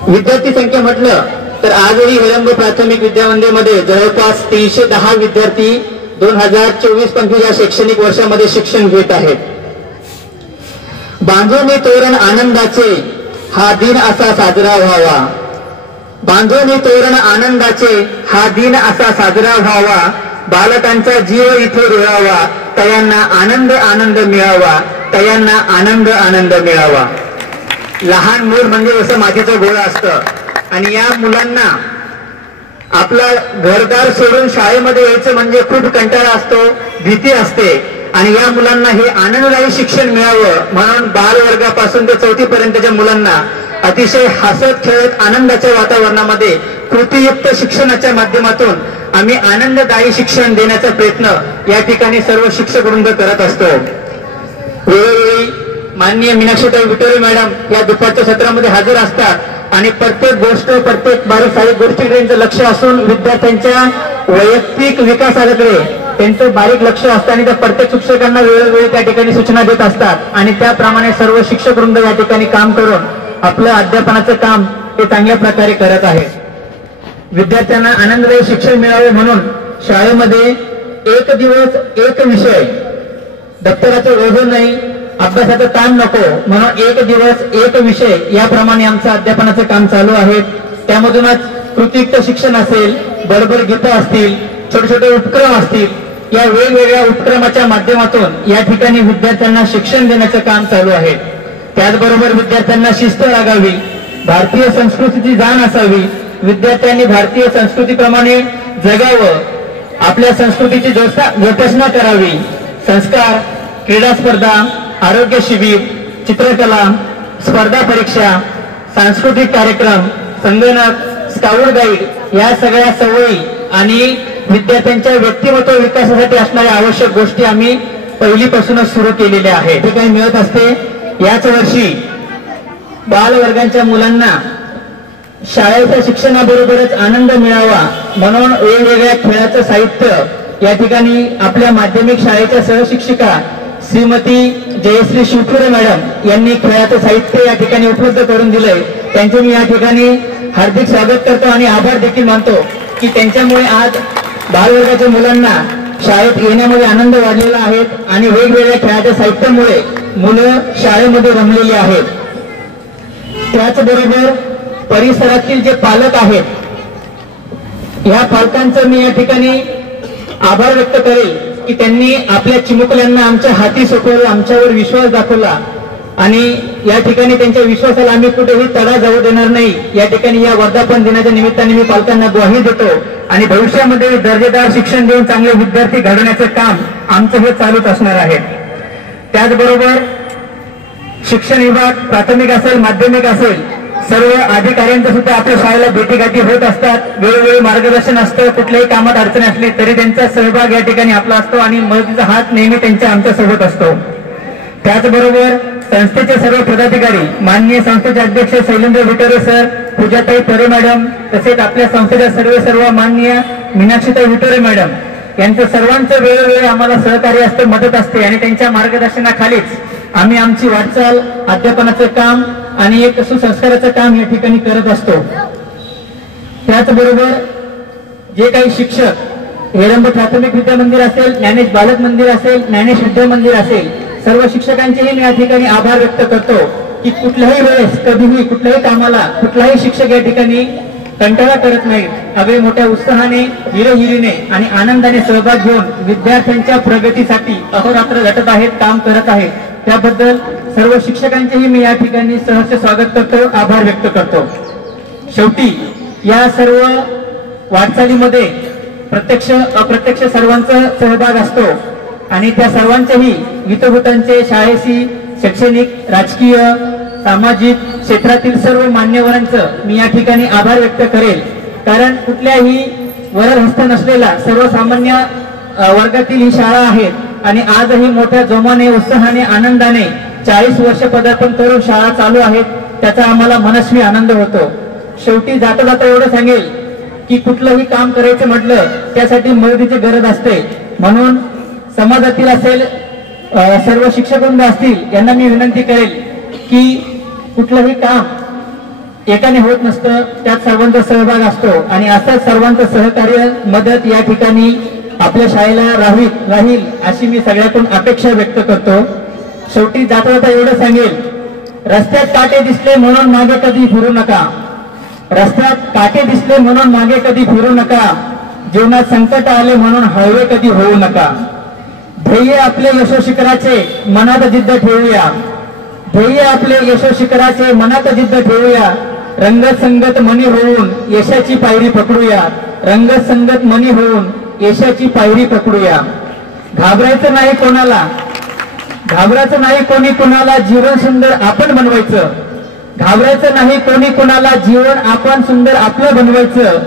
विद्यार्थी संख्या म्हटलं तर आजही हेरंब प्राथमिक विद्या मंदिरमध्ये जवळपास 310 विद्यार्थी 2024-25 या शैक्षणिक वर्षामध्ये शिक्षण घेत आहेत. बांधोनी तोरण आनंदाचे हा दिन असा साजरा व्हावा, बांधोनी तोरण आनंदाचे हा दिन असा साजरा व्हावा, बालकांचा जीव इथे रुळावा, तयांना आनंद आनंद मिळावा, तयांना आनंद आनंद मिळावा. लहान मूल म्हणजे जसं मातीचं गोळं असतं आणि या मुलांना आपला घरदार सोडून शाळेमध्ये यायचं म्हणजे खूप कंटाळा असतो, भीती असते आणि या मुलांना हे आनंददायी शिक्षण मिळावं म्हणून बालवर्गापासून ते 4थी पर्यंतच्या मुलांना अतिशय हसत खेळत आनंदाच्या वातावरणामध्ये कृतीयुक्त शिक्षणाच्या माध्यमातून आम्ही आनंददायी शिक्षण देण्याचा प्रयत्न या ठिकाणी सर्व शिक्षक वृंद करत असतो. वेळोवेळी माननीय मीनाक्षीताई विटोरे मॅडम या दुपारच्या सत्रामध्ये हजर असतात आणि प्रत्येक गोष्ट, प्रत्येक बारीक सारीक गोष्टीकडे त्यांचं लक्ष असून विद्यार्थ्यांच्या वैयक्तिक विकासाकडे त्यांचं बारीक लक्ष असतं आणि त्या प्रत्येक शिक्षकांना वेळोवेळी त्या ठिकाणी सूचना देत असतात आणि त्याप्रमाणे सर्व शिक्षक वृंद या ठिकाणी काम करून आपलं अध्यापनाचं काम ते चांगल्या प्रकारे करत आहेत. विद्यार्थ्यांना आनंददायी शिक्षण मिळावे म्हणून शाळेमध्ये एक दिवस एक विषय, दप्तराचं ओझं नाही, अभ्यासाचं ताण नको म्हणून एक दिवस एक विषय याप्रमाणे आमचं अध्यापनाचं काम चालू आहे. त्यामधूनच कृतीयुक्त शिक्षण असेल, बरोबर गीता असतील, छोटे छोटे उपक्रम असतील, या वेगवेगळ्या उपक्रमाच्या माध्यमातून या ठिकाणी विद्यार्थ्यांना शिक्षण देण्याचं काम चालू आहे. त्याचबरोबर विद्यार्थ्यांना शिस्त लागावी, भारतीय संस्कृतीची जाण असावी, विद्यार्थ्यांनी भारतीय संस्कृतीप्रमाणे जगावं, आपल्या संस्कृतीची जोपासना करावी. संस्कार, क्रीडा स्पर्धा, आरोग्य शिबिर, चित्रकला, स्पर्धा परीक्षा, सांस्कृतिक कार्यक्रम, संगणक, स्काउट गाईड या सगळ्या सवयी आणि विद्यार्थ्यांच्या व्यक्तिमत्व विकासासाठी असणाऱ्या आवश्यक गोष्टी आम्ही पहिलीपासूनच सुरू केलेल्या आहेत. हे काही मिळत असते. याच वर्षी बालवर्गांच्या मुलांना शाळेच्या शिक्षणाबरोबरच आनंद मिळावा म्हणून वेगवेगळ्या खेळाचं साहित्य या ठिकाणी आपल्या माध्यमिक शाळेच्या सहशिक्षिका श्रीमती जयश्री शिवपुरे मॅडम यांनी खेळाचं साहित्य या ठिकाणी उपलब्ध करून दिलंय. त्यांचे मी या ठिकाणी हार्दिक स्वागत करतो आणि आभार देखील मानतो की त्यांच्यामुळे आज बालवर्गाच्या मुलांना शाळेत येण्यामध्ये आनंद वाढलेला आहे आणि वेगवेगळ्या खेळाच्या साहित्यामुळे मुलं शाळेमध्ये रमलेली आहेत. त्याचबरोबर परिसरातील जे पालक आहेत, या पालकांचं मी या ठिकाणी आभार व्यक्त करेल की त्यांनी आपल्या चिमुकल्यांना आमच्या हाती सोपवलं, आमच्यावर विश्वास दाखवला आणि या ठिकाणी त्यांच्या विश्वासाला आम्ही कुठेही तडा जाऊ देणार नाही. या ठिकाणी या वर्धापन दिनाच्या निमित्ताने मी पालकांना ग्वाही देतो आणि भविष्यामध्ये दर्जेदार शिक्षण देऊन चांगले विद्यार्थी घडवण्याचं काम आमचं हे चालूच असणार आहे. त्याचबरोबर शिक्षण विभाग प्राथमिक असेल, माध्यमिक असेल, सर्व अधिकाऱ्यांचं सुद्धा आपल्या शाळेला भेटीगाठी होत असतात. वेळोवेळी मार्गदर्शन असतं. कुठल्याही कामात अडचण असली तरी त्यांचा सहभाग या ठिकाणी आपला असतो आणि मदतीचा हात नेहमी त्यांच्या आमच्या सोबत असतो. त्याचबरोबर संस्थेचे सर्व पदाधिकारी, माननीय संस्थेचे अध्यक्ष शैलेंद्र विटोरे सर, पूजाताई परे मॅडम, तसेच आपल्या संस्थेच्या सर्व माननीय मीनाक्षीताई विटोरे मॅडम यांचं सर्वांचं वेळोवेळी आम्हाला सहकार्य असतं, मदत असते आणि त्यांच्या मार्गदर्शनाखालीच आम्ही आमची वाटचाल, अध्यापनाचं काम आणि एक सुसंस्काराचं काम या ठिकाणी करत असतो. त्याचबरोबर जे काही शिक्षक, हेरंब प्राथमिक विद्या मंदिर असेल, ज्ञानेश बालक मंदिर असेल, ज्ञानेश विद्या मंदिर असेल, सर्व शिक्षकांचेही मी या ठिकाणी आभार व्यक्त करतो की कुठल्याही वेळेस, कधीही, कुठल्याही कामाला कुठलाही शिक्षक या ठिकाणी कंटाळा करत नाहीत. अगदी मोठ्या उत्साहाने, हिरहिरीने आणि आनंदाने सहभाग घेऊन विद्यार्थ्यांच्या प्रगतीसाठी अहोरात्र झटत आहेत, काम करत आहेत. त्याबद्दल सर्व शिक्षकांचेही मी या ठिकाणी सहर्ष स्वागत करतो, आभार व्यक्त करतो. शेवटी या सर्व वाटचालीमध्ये प्रत्यक्ष अप्रत्यक्ष सर्वांचा सहभाग असतो आणि त्या सर्वांचेही वित्तभूतांचे, शाळेशी, शैक्षणिक, राजकीय, सामाजिक क्षेत्रातील सर्व मान्यवरांचं मी या ठिकाणी आभार व्यक्त करेल. कारण कुठल्याही वरदहस्त नसलेला सर्वसामान्य वर्गातील ही शाळा आहेत आणि आजही मोठ्या जोमाने, उत्साहाने, आनंदाने 40 वर्ष पदार्पण करून शाळा चालू आहेत. त्याचा आम्हाला मनस्वी आनंद होतो. शेवटी जाता जाता एवढं सांगेल की कुठलंही काम करायचं म्हटलं त्यासाठी मदतीची गरज असते. म्हणून समाजातील असेल, सर्व शिक्षकवृंद असतील, यांना मी विनंती करेल की कुठलंही काम एकाने होत नसतं, त्यात सर्वांचा सहभाग असतो आणि असंच सर्वांचं सहकार्य, मदत या ठिकाणी आपल्या शाळेला राहील अशी मी सगळ्यातून अपेक्षा व्यक्त करतो. शेवटी जाता जाता एवढं सांगेल, रस्त्यात काटे दिसले म्हणून मागे कधी फिरू नका. रस्त्यात काटे दिसले म्हणून मागे कधी फिरू नका. जीवनात संकट आले म्हणून हळवे कधी होऊ नका. ध्येय आपले यशोशिखराचे मनात जिद्द ठेवूया. ध्येय आपले यशोशिखराचे मनात जिद्द ठेवूया. रंगत संगत मनी होऊन यशाची पायरी पकडूया. रंगत संगत मनी होऊन यशाची पायरी पकडूया. घाबरायचं नाही कोणाला, घाबरायचं नाही कोणी कुणाला, जीवन सुंदर आपण बनवायचं. घाबरायचं नाही कोणी कुणाला, जीवन आपण सुंदर आपलं बनवायचं.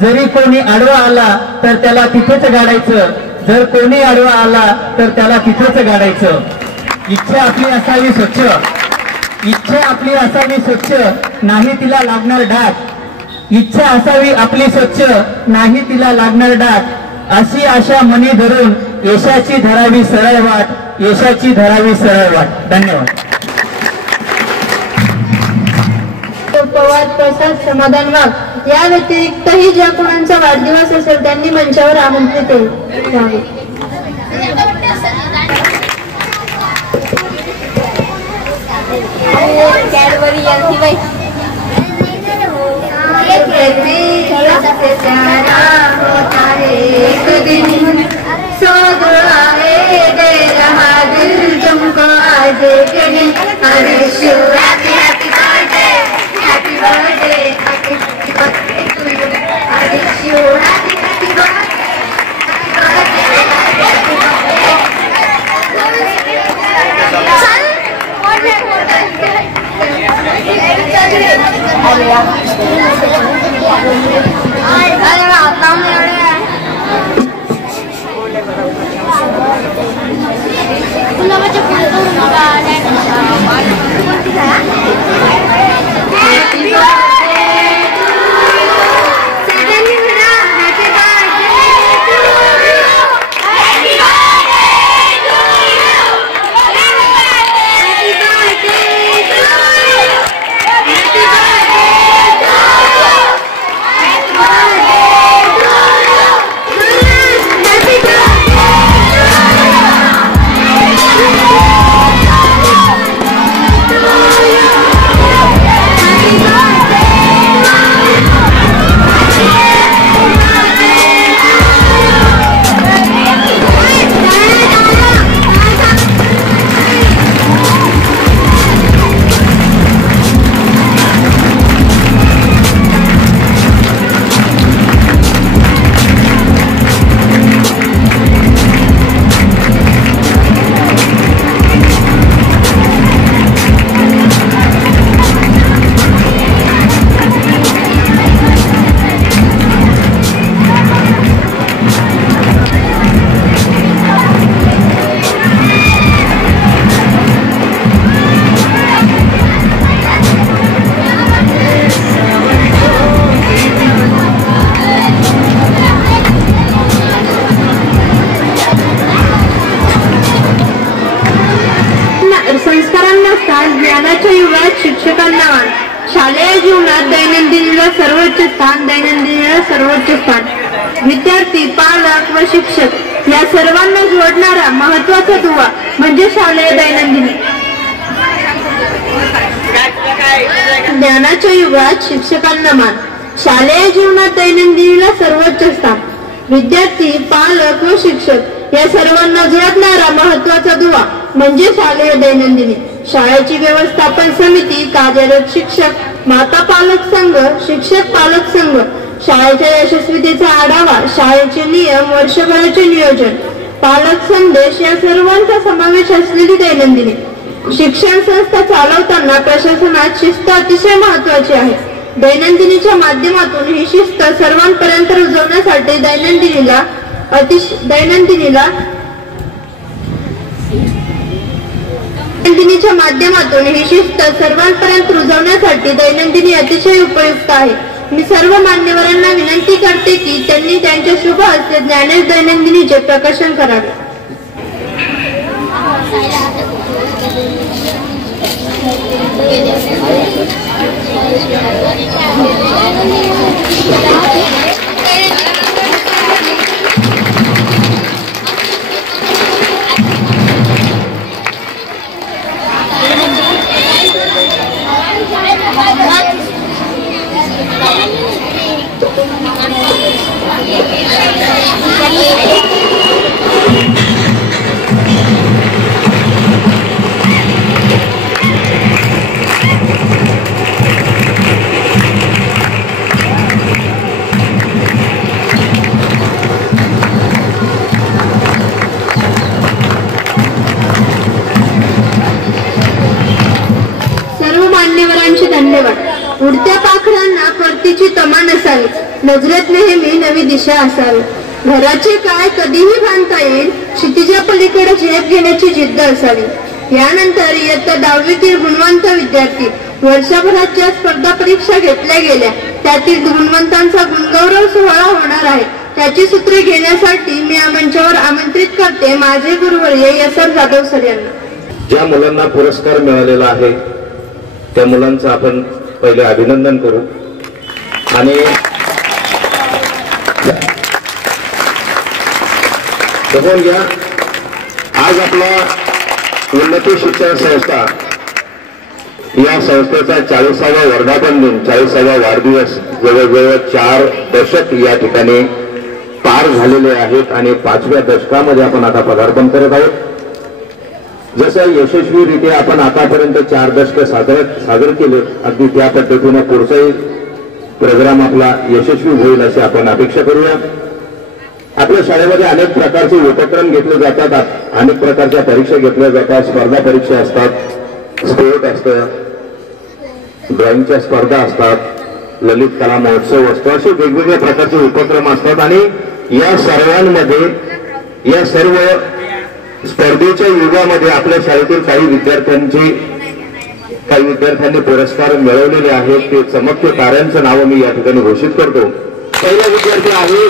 जरी कोणी आडवा आला तर त्याला तिथेच गाडायचं. जर कोणी आडवा आला तर त्याला तिथेच गाडायचं. इच्छा आपली असावी स्वच्छ, इच्छा आपली असावी स्वच्छ, नाही तिला लागणार डाग. इच्छा असावी आपली स्वच्छ, नाही तिला लागणार डाग. अशी आशा मनी धरून यशाची धरावी सरळ वाट, यशाची धरावी सरळ वाट. धन्यवाद. पवार, प्रसाद, समाधान वाघ या व्यतिरिक्तही ज्या कोणाचा वाढदिवस असेल त्यांनी मंचावर आमंत्रित व्हावे. कॅडबरी यांची व शिक्षक या सर्वांना जोडणारा महत्वाचा दुवा म्हणजे शालेय दैनंदिनी. ज्ञानाच्या युगात शिक्षकांना मान. शालेय जीवनात दैनंदिनीला सर्वोच्च स्थान. विद्यार्थी, पालक व शिक्षक या सर्वांना जोडणारा महत्वाचा दुवा म्हणजे शालेय दैनंदिनी. शाळेची व्यवस्थापन समिती, कार्यरत शिक्षक, माता पालक संघ, शिक्षक पालक संघ, शाळेच्या यशस्वीतेचा आढावा, शाळेचे नियम, वर्षभराचे नियोजन, पालक संदेश या सर्वांचा समावेश असलेली दैनंदिनी. शिक्षण संस्था चालवताना प्रशासनात शिस्त अतिशय महत्वाची आहे. दैनंदिनीच्या माध्यमातून ही शिस्त सर्वांपर्यंत रुजवण्यासाठी दैनंदिनी अतिशय उपयुक्त आहे. मी सर्व मान्यवरांना विनंती करते की त्यांनी त्यांच्या शुभ हस्ते ज्ञानेश दैनंदिनीचे प्रकाशन करावे. धन्यवाद. उडत्या पाखरांना परतीची तमा नसावी, नजरेत नेहमी नवी दिशा असावी. घराचे काय कधीही बांधता येईल, क्षितिजा पलीकडे झेप घेण्याची जिद्द असावी. यानंतर इयत्ता 10वीतील गुणवंत विद्यार्थी, वर्षभरात ज्या स्पर्धा परीक्षा घेतल्या गेल्या त्यातील गुणवंतांचा गुणगौरव सोहळा होणार आहे. त्याची सूत्रे घेण्यासाठी मी या मंचावर आमंत्रित करते माझे गुरुवर्य एस.आर. जाधव सर यांना. ज्या मुलांना पुरस्कार मिळालेला आहे त्या मुलांचं आपण पहिले अभिनंदन करू. आणि बघून घ्या, आज आपला उन्नती शिक्षण संस्था या संस्थेचा 40वा वर्धापन दिन, 40वा वाढदिवस जवळजवळ 4 दशक या ठिकाणी पार झालेले आहेत आणि 5व्या दशकामध्ये आपण आता पदार्पण करत आहोत. जसं यशस्वीरित्या आपण आतापर्यंत 4 दशक साजर केले, अगदी त्या पद्धतीने पुढचाही प्रोग्राम आपला यशस्वी होईल अशी आपण अपेक्षा करूया. आपल्या शाळेमध्ये अनेक प्रकारचे उपक्रम घेतले जातात, अनेक प्रकारच्या परीक्षा घेतल्या जातात, स्पर्धा परीक्षा असतात, स्पोर्ट असतं, ड्रॉइंगच्या स्पर्धा असतात, ललित कला महोत्सव असतो, असे वेगवेगळ्या प्रकारचे उपक्रम असतात. आणि या सर्वांमध्ये, या सर्व स्पर्धेच्या युगामध्ये आपल्या शाळेतील काही विद्यार्थ्यांनी पुरस्कार मिळवलेले आहेत. ते चमकते ताऱ्यांचं नाव मी या ठिकाणी घोषित करतो. पहिला विद्यार्थी आहे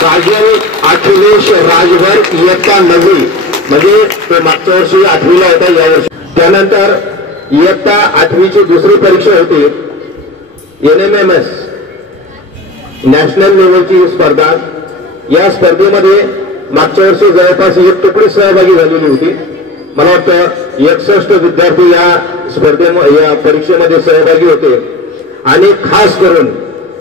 काजल अखिलेश राजभर, इयत्ता 9वी, म्हणजे ते मागच्या वर्षी 8वीला होता, यावर्षी. त्यानंतर इयत्ता 8वीची दुसरी परीक्षा होती, NMMS नॅशनल लेवलची स्पर्धा. या स्पर्धेमध्ये मागच्या वर्षी जवळपास 1 तुकडी सहभागी झालेली होती. मला वाटतं 61 विद्यार्थी या परीक्षेमध्ये सहभागी होते. आणि खास करून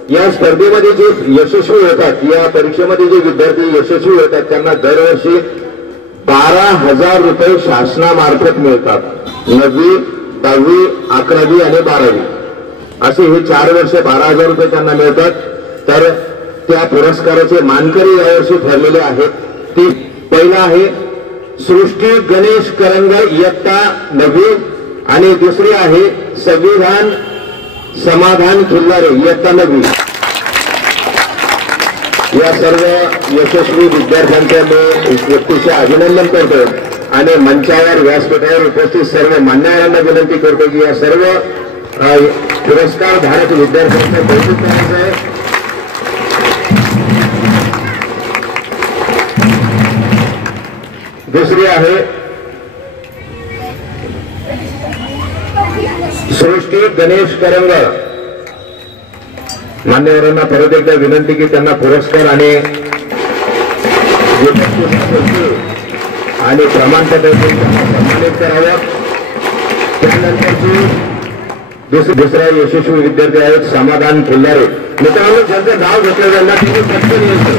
या स्पर्धेमध्ये जे यशस्वी होतात, या परीक्षेमध्ये जे विद्यार्थी यशस्वी होतात त्यांना दरवर्षी 12,000 रुपये शासनामार्फत मिळतात. 9वी, 10वी, 11वी आणि 12वी असे हे 4 वर्ष 12,000 रुपये त्यांना मिळतात. तर त्या पुरस्काराचे मानकरी यावर्षी ठरलेले आहेत. ती पहिला आहे सृष्टी गणेश करंग, इयत्ता 9वी, आणि दुसरी आहे संविधान समाधान खिल्लारे, इयत्ता 9वी. या सर्व यशस्वी विद्यार्थ्यांचे मी व्यक्तीचे अभिनंदन करतो आणि मंचावर, व्यासपीठावर उपस्थित सर्व मान्यवरांना विनंती करतो की या सर्व पुरस्कार धारक विद्यार्थ्यांचे कौतुक करायचं आहे. दुसरी आहे सृष्टी गणेश करंग. मान्यवरांना परत एकदा विनंती की त्यांना पुरस्कार आणि आणि प्रमाणपत्र सन्मानित करावं. त्यानंतरची दुसरा यशस्वी विद्यार्थी आहेत समाधान फुल्लारे. मित्रांनो, ज्यांचं नाव घेतलं त्यांना तुम्ही पटकन यायचं,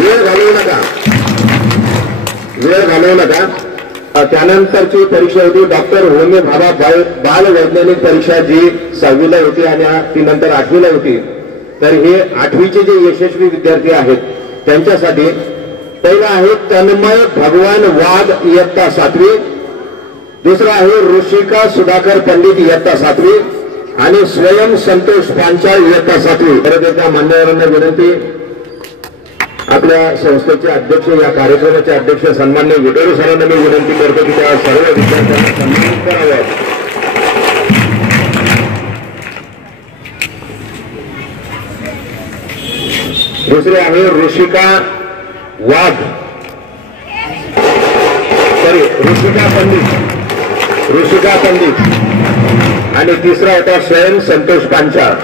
वेळ घालवू नका. त्यानंतरची परीक्षा होती डॉक्टर होमे भाभा बाल वैज्ञानिक परीक्षा, जी 6वीला होती आणि ती नंतर 8वीला होती. तर हे 8वीचे जे यशस्वी विद्यार्थी आहेत त्यांच्यासाठी पहिला आहे तन्मय भगवान वाघ इयत्ता 7वी, दुसरा आहे ऋषिका सुधाकर पंडित इयत्ता 7वी आणि स्वयं संतोष पांचाळ इयत्ता 7वी. परत एकदा मान्यवरांना विनंती, आपल्या संस्थेचे अध्यक्ष, या कार्यक्रमाचे अध्यक्ष सन्माननीय विटेरू सरांना मी विनंती करतो की त्या सर्व विद्यार्थ्यांना सन्मानित करावं. दुसरे आहे ऋषिका वाघ, ऋषिका पंडित आणि तिसरा होता स्वयं संतोष पांचाळ.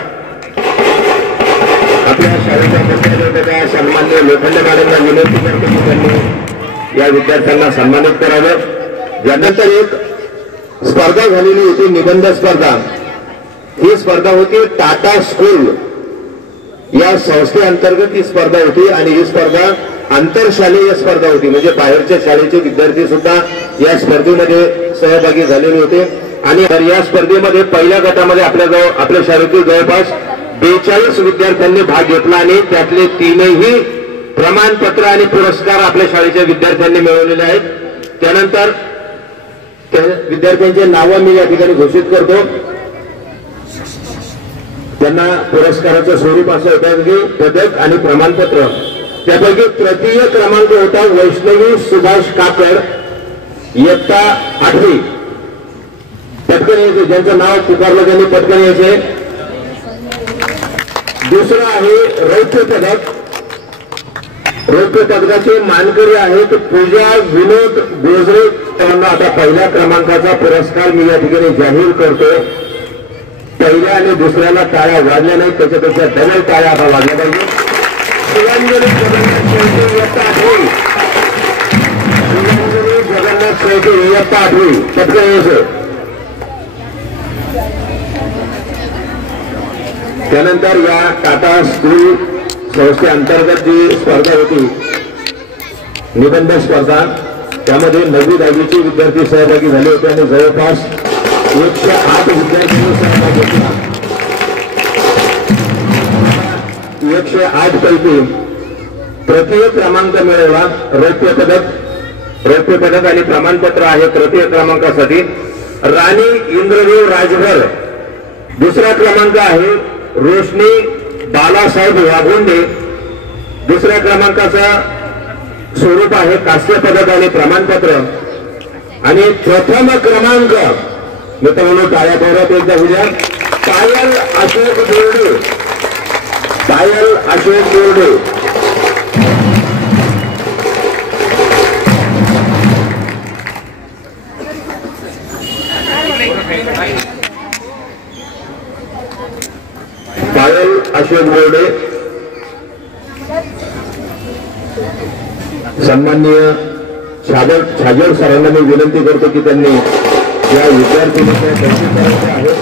आपल्या शाळेच्या सन्माननीय लोखंडे मॅडमना विनंती करतो की त्यांनी या विद्यार्थ्यांना सन्मानित करावं. यानंतर एक स्पर्धा झालेली होती, निबंध स्पर्धा. ही स्पर्धा होती टाटा स्कूल या संस्थेअंतर्गत ही स्पर्धा होती आणि ही स्पर्धा आंतरशालेय स्पर्धा होती, म्हणजे बाहेरच्या शाळेचे विद्यार्थी सुद्धा या स्पर्धेमध्ये सहभागी झालेले होते. आणि या स्पर्धेमध्ये पहिल्या गटामध्ये आपल्या शाळेतील जवळपास 42 विद्यार्थ्यांनी भाग घेतला आणि त्यातले 3ही प्रमाणपत्र आणि पुरस्कार आपल्या शाळेच्या विद्यार्थ्यांनी मिळवलेले आहेत. त्यानंतर त्या विद्यार्थ्यांचे नावं मी या ठिकाणी घोषित करतो. त्यांना पुरस्काराचं स्वरूप असं होतं की पदक आणि प्रमाणपत्र. त्यापैकी तृतीय क्रमांक होता वैष्णवी सुभाष काकड इयत्ता 8वी. पटकन यायचे, ज्यांचं नाव पुकारलं त्यांनी पटकन यायचे. दुसरं आहे रौप्य पदक. रौप्य पदकाचे मानकरी आहेत पूजा विनोद गोजरे. त्यांना आता पहिल्या क्रमांकाचा पुरस्कार मी या ठिकाणी जाहीर करतो. पहिल्या आणि दुसऱ्याला टाळ्या वाजल्या नाहीत, त्याच्यापेक्षा डबल टाळ्या आता वाजल्या पाहिजे. शिवांजली जगन्नाथ शेळके इयत्ता 8वी. शिवांजली जगन्नाथ शेळके इयत्ता 8वी. पटकन यायचं. त्यानंतर या टाटा स्कूल संस्थेअंतर्गत जी स्पर्धा होती, निबंध स्पर्धा, त्यामध्ये 9वी 10वीचे विद्यार्थी सहभागी झाले होते आणि जवळपास 108 विद्यार्थ्यांनी सहभाग घेतला. 108 पैकी तृतीय क्रमांक मिळवला. रौप्य पदक आणि प्रमाणपत्र आहे तृतीय क्रमांकासाठी राणी इंद्रदेव राजभर. दुसरा क्रमांक आहे रोशनी बालासाहेब वाघोंडे. दुसऱ्या क्रमांकाचा स्वरूप आहे कांस्य पदक आणि प्रमाणपत्र. आणि प्रथम क्रमांक मित्रांनो टाळ्या परत एकदा होऊया, पायल अशोक बोर्डे. पायल अशोक बोर्डे. पायल अशोक बोर्डे. सन्माननीय छाजर सरांना मी विनंती करतो की त्यांनी या विद्यार्थ्यांच्या कौतुक करायचे आहे.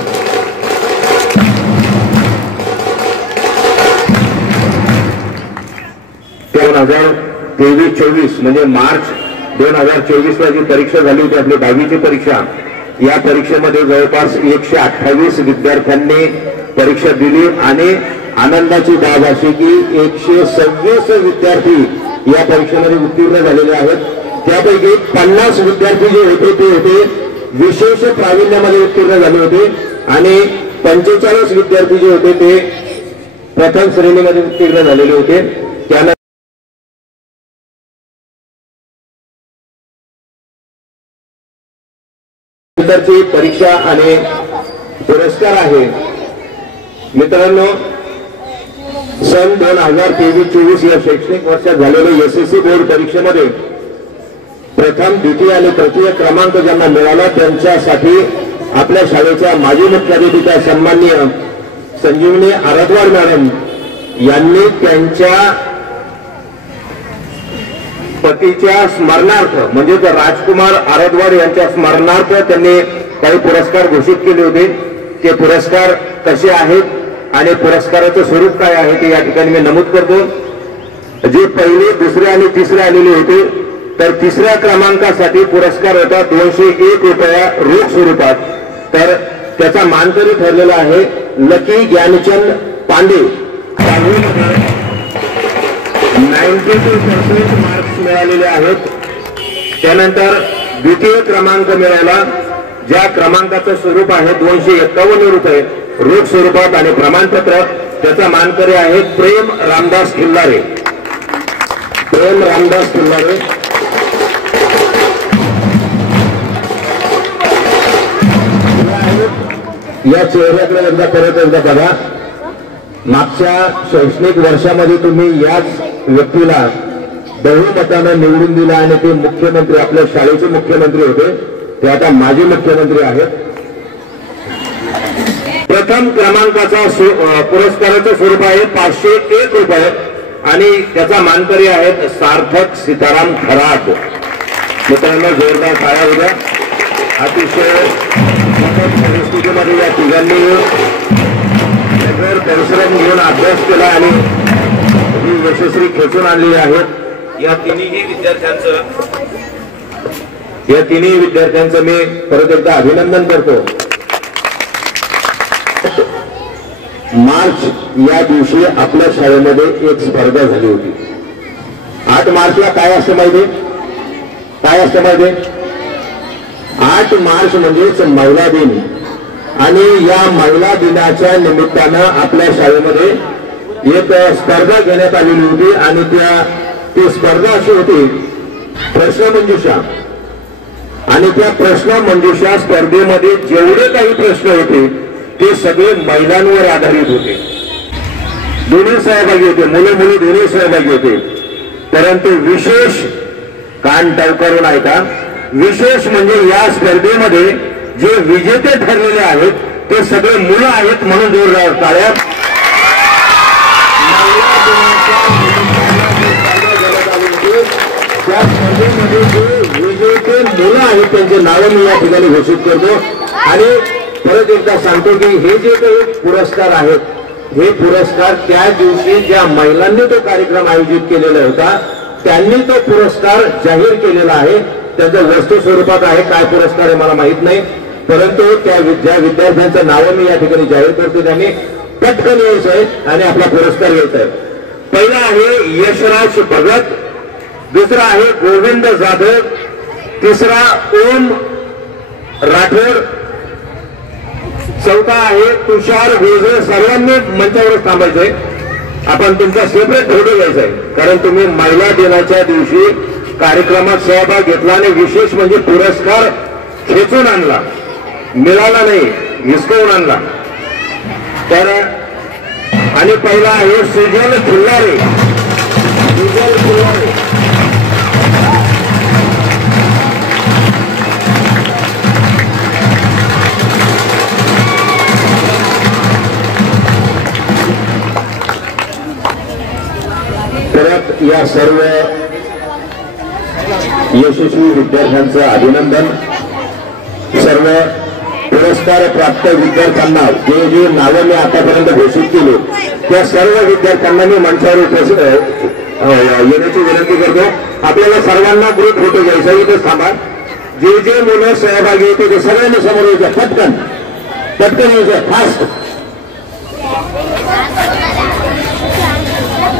त्या 2023-24 म्हणजे मार्च 2024ला जी परीक्षा झाली होती आपली 10वीची परीक्षा, या परीक्षेमध्ये जवळपास 128 विद्यार्थ्यांनी परीक्षा दिली आणि आनंदाची बाब अशी की 126 विद्यार्थी या परीक्षेमध्ये उत्तीर्ण झालेले आहेत. त्यापैकी 50 विद्यार्थी जे होते ते होते विशेष प्रावीण्यामध्ये उत्तीर्ण झाले होते आणि 45 विद्यार्थी जे होते ते प्रथम श्रेणीमध्ये उत्तीर्ण झालेले होते. त्यानंतर परीक्षा आणि पुरस्कार आहे. मित्रांनो, सन 2023-24 या शैक्षणिक वर्षात झालेल्या एसएससी बोर्ड परीक्षेमध्ये प्रथम, द्वितीय आणि तृतीय क्रमांक ज्यांना मिळाला त्यांच्यासाठी आपल्या शाळेच्या माजी मुख्याधिकारी सन्माननीय संजीवनी आरदवाड मॅडम यांनी त्यांच्या पतीच्या स्मरणार्थ म्हणजेच राजकुमार आरदवाड यांच्या स्मरणार्थ त्यांनी काही पुरस्कार घोषित केले होते. ते पुरस्कार कसे आहेत आणि पुरस्काराचं स्वरूप काय आहे ते या ठिकाणी मी नमूद करतो. जे पहिले, दुसरे आणि तिसरे आलेले होते, तर तिसऱ्या क्रमांकासाठी पुरस्कार होता 201 रुपया रोख स्वरूपात. तर त्याचा मानकरी ठरलेला आहे लकी ज्ञानचंद पांडे. 92% मार्क्स मिळालेले आहेत. त्यानंतर द्वितीय क्रमांक मिळाला, ज्या क्रमांकाचं स्वरूप आहे 251 रुपये रोख स्वरूपात आणि प्रमाणपत्र. त्याचा मानकरी आहे प्रेम रामदास खिल्लारे. प्रेम रामदास खिल्लारे. या चेहऱ्याकडे एकदा परत एकदा बघा. मागच्या शैक्षणिक वर्षामध्ये तुम्ही याच व्यक्तीला बहुमतानं निवडून दिला आणि ते मुख्यमंत्री, आपल्या शाळेचे मुख्यमंत्री होते. ते आता माजी मुख्यमंत्री आहेत. प्रथम क्रमांकाचा पुरस्काराचं स्वरूप आहे 501 रुपये आणि त्याचा मानकरी आहेत सार्थक सीताराम खरात. मित्रांनो, जोरदार टाळ्या उद्या. अतिशय परिस्थितीमध्ये या तिघांनी परिश्रम घेऊन अभ्यास केला आणि ही यशस्वी खेचून आणलेली आहेत. या तिन्ही विद्यार्थ्यांचं मी परत एकदा अभिनंदन करतो. मार्च या दिवशी आपल्या शाळेमध्ये एक स्पर्धा झाली होती. 8 मार्चला काय असतं माहिती? 8 मार्च म्हणजेच महिला दिन आणि या महिला दिनाच्या निमित्तानं आपल्या शाळेमध्ये एक स्पर्धा घेण्यात आलेली होती आणि ती स्पर्धा अशी होती प्रश्नमंजुषा. आणि त्या प्रश्नमंजुषा स्पर्धेमध्ये जेवढे काही प्रश्न होते ते सगळे महिलांवर आधारित होते. दोन्ही सहभागी होते, मुलं मुली दोन्ही सहभागी होते. परंतु विशेष, कान टवकारून ऐका, विशेष म्हणजे या स्पर्धेमध्ये जे विजेते ठरलेले आहेत ते सगळे मुलं आहेत. म्हणून जोरदार टाळ्या. त्या स्पर्धेमध्ये जे विजेते मुलं आहेत त्यांचे नावं मी या ठिकाणी घोषित करतो. आणि परत एकदा सांगतो की हे जे काही पुरस्कार आहेत, हे पुरस्कार त्या दिवशी ज्या महिलांनी तो कार्यक्रम आयोजित केलेला होता त्यांनी तो पुरस्कार जाहीर केलेला आहे. त्याचं वस्तू स्वरूपात आहे, काय पुरस्कार आहे मला माहित नाही, परंतु ज्या विद्यार्थ्यांचं नावं मी या ठिकाणी जाहीर करतो त्यांनी पटकन यायचं आहे आणि आपला पुरस्कार घ्यायचा आहे. पहिला आहे यशराज भगत, दुसरा आहे गोविंद जाधव, तिसरा ओम राठोड, चौथा आहे तुषार वेजे. सर्वांनी मंचावरच थांबायचंय. आपण तुमचा सेपरेट फोटो घ्यायचा आहे, कारण तुम्ही महिला दिनाच्या दिवशी कार्यक्रमात सहभाग घेतला आणि विशेष म्हणजे पुरस्कार खेचून आणला, मिळाला नाही, हिसकवून आणला. तर आणि पहिला आहे सुजल खिल्लारे. सुजल खिल्लारे. परत या सर्व यशस्वी विद्यार्थ्यांचं अभिनंदन. सर्व पुरस्कार प्राप्त विद्यार्थ्यांना जे जे नावं मी आतापर्यंत घोषित केली त्या सर्व विद्यार्थ्यांना मी मंचावर उपस्थित येण्याची विनंती करतो. आपल्याला सर्वांना ग्रुप फोटो घ्यायचा, इथेच थांबा. जे जे मुलं सहभागी होते ते सगळ्यांनी समोर यायचं. पटकन पटकन यायचं, फास्ट.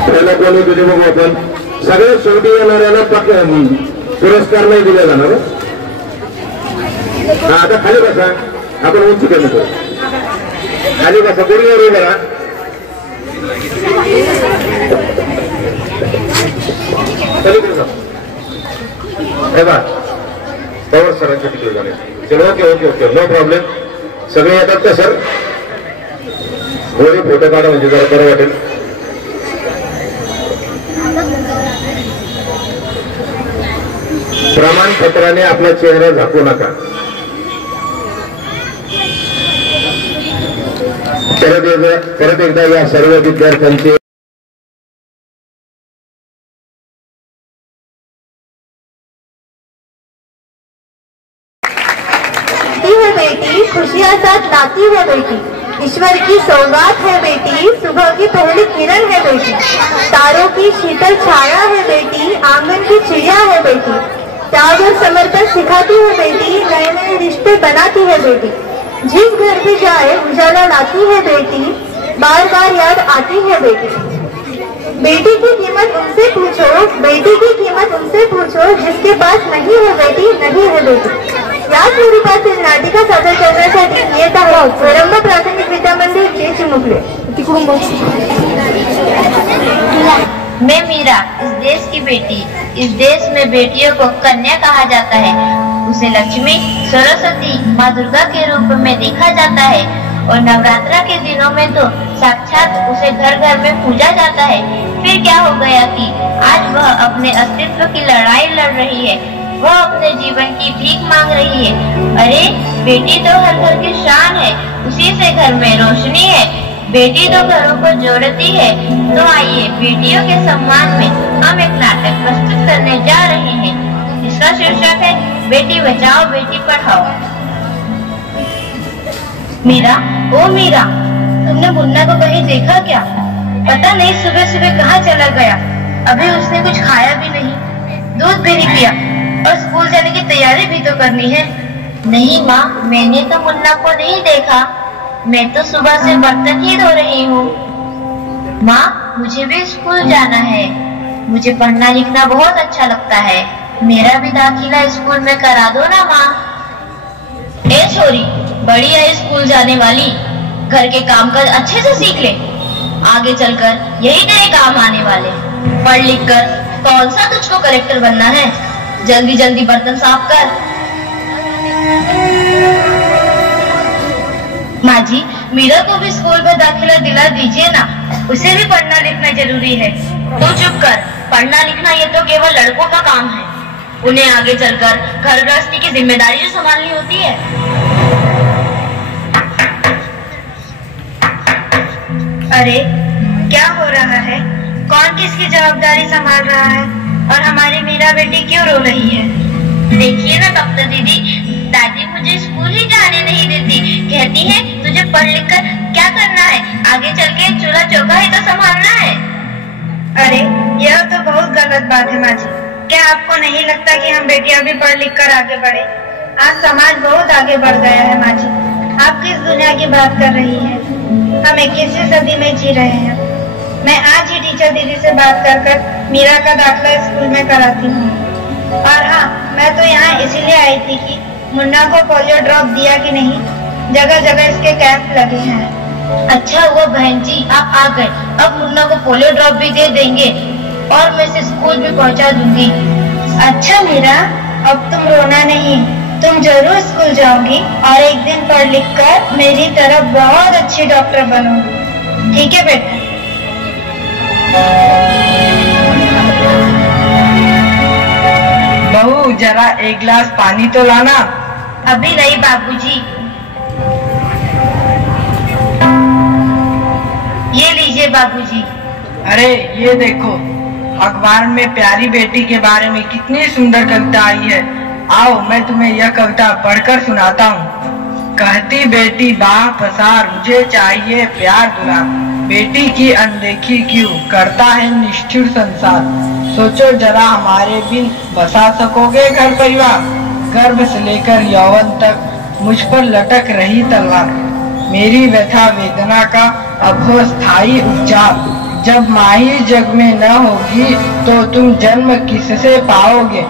पहिला कोणी तुझे बघू आपण. सगळ्यात शेवटी येणाऱ्याला पुरस्कार नाही दिला जाणार. आता खाली बसा, आपण उंची कमी करू. खाली बसा, गुडघ्यावर उभा राहा. खाली बसा. हे बा पवार सरांच्या तिकडे झाले. चलो, okay okay okay, no problem. सगळे येतात का सर? फोटो काढा म्हणजे जरा बरं वाटेल. प्रमाणपत्राने आपला चेहरा झाकू नका. परत एकदा या सर्व विद्यार्थ्यांचे जन्नत लाती है बेटी, ईश्वर की सौगात है बेटी, सुबह की पहली किरण है बेटी, तारों की शीतल छाया है बेटी, आंगन की चिड़िया है बेटी, त्याग और समर्पण सिखाती है बेटी, नए नए रिश्ते बनाती है बेटी, जिस घर भी जाए उजाला लाती है बेटी, बार बार याद आती है बेटी। बेटी की कीमत उनसे पूछो, बेटी की कीमत उनसे पूछो, जिसके पास नहीं है बेटी, नहीं है बेटी। या स्वरूपातील नाटिका सादर करण्यासाठी येत आहोत विरंब प्राथमिक विद्या मंदिरचे चिमुकले। मैं मीरा, इस देश की बेटी। इस देश में बेटियों को कन्या कहा जाता है। उसे लक्ष्मी, सरस्वती, माँ दुर्गा के रूप में देखा जाता है और नवरात्रा के दिनों में तो साक्षात उसे घर घर में पूजा जाता है। फिर क्या हो गया कि आज वह अपने अस्तित्व की लड़ाई लड़ रही है, वह अपने जीवन की भीख मांग रही है। अरे बेटी तो हर घर की शान है, उसी से घर में रोशनी है, बेटी तो घरों को जोड़ती है। तो आइए बेटियों के सम्मान में हम एक नाटक प्रस्तुत करने जा रहे हैं। इसका शीर्षक है बेटी बचाओ बेटी पढ़ाओ। मीरा, ओ मीरा, तुमने मुन्ना को कहीं देखा क्या? पता नहीं सुबह सुबह कहाँ चला गया। अभी उसने कुछ खाया भी नहीं, दूध भी नहीं पिया और स्कूल जाने की तैयारी भी तो करनी है। नहीं माँ, मैंने तो मुन्ना को नहीं देखा। मैं तो सुबह से बर्तन ही धो रही हूँ। माँ, मुझे भी स्कूल जाना है। मुझे पढ़ना लिखना बहुत अच्छा लगता है। मेरा भी दाखिला स्कूल में करा दो ना माँ। ए छोरी, बड़ी है स्कूल जाने वाली, घर के काम काज अच्छे से सीख ले, आगे चलकर यही तेरे काम आने वाले। पढ़ लिख कर कौन सा तुझको कलेक्टर बनना है? जल्दी जल्दी बर्तन साफ कर। माँ जी, मीरा को भी स्कूल में दाखिला दिला दीजिए ना, उसे भी पढ़ना लिखना जरूरी है। तू चुप कर, पढ़ना लिखना ये तो केवल लड़कों का काम है। उन्हें आगे चलकर घर गृहस्थी की जिम्मेदारी जो संभालनी होती है। अरे क्या हो रहा है? कौन किसकी जवाबदारी संभाल रहा है? और हमारी मीरा बेटी क्यों रो रही है? देखिए ना डॉक्टर दीदी, दादी मुझे स्कूल ही जाने नहीं देती। कहती है तुझे पढ़ लिख कर क्या करना है, आगे चल के चूल्हा चौका ही तो संभालना है। अरे यह तो बहुत गलत बात है माँ जी। क्या आपको नहीं लगता कि हम बेटियां भी पढ़ लिख कर आगे बढ़े? आज समाज बहुत आगे बढ़ गया है माँ जी। आप किस दुनिया की बात कर रही है? हम 21वीं सदी में जी रहे हैं। मैं आज ही टीचर दीदी से बात कर मीरा का दाखिला स्कूल में कराती हूँ। और हाँ, मैं तो यहाँ इसीलिए आई थी कि मुन्ना को पोलियो ड्रॉप दिया कि नहीं, जगह जगह इसके कैंप लगे हैं। अच्छा हुआ बहन जी आप आ गए। अब मुन्ना को पोलियो ड्रॉप भी दे देंगे और मैं इसे स्कूल भी पहुँचा दूंगी। अच्छा मीरा, अब तुम रोना नहीं, तुम जरूर स्कूल जाओगी और एक दिन पढ़ लिख कर मेरी तरह बहुत अच्छी डॉक्टर बनोगी। ठीक है बेटा? बहू, जरा एक गिलास पानी तो लाना। अभी नहीं बाबूजी। ये लीजिए बाबूजी। अरे ये देखो, अखबार में प्यारी बेटी के बारे में कितनी सुंदर कविता आई है। आओ मैं तुम्हें यह कविता पढ़कर सुनाता हूँ। कहती बेटी बाह पसार, मुझे चाहिए प्यार दुलार, बेटी की अनदेखी क्यों करता है निष्ठुर संसार। सोचो जरा हमारे बिन बसा सकोगे घर परिवार, गर्भ से लेकर यौवन तक मुझ पर लटक रही तलवार। मेरी व्यथा वेदना का अब हो स्थायी उपचार, जब माही जग में न होगी तो तुम जन्म किससे पाओगे।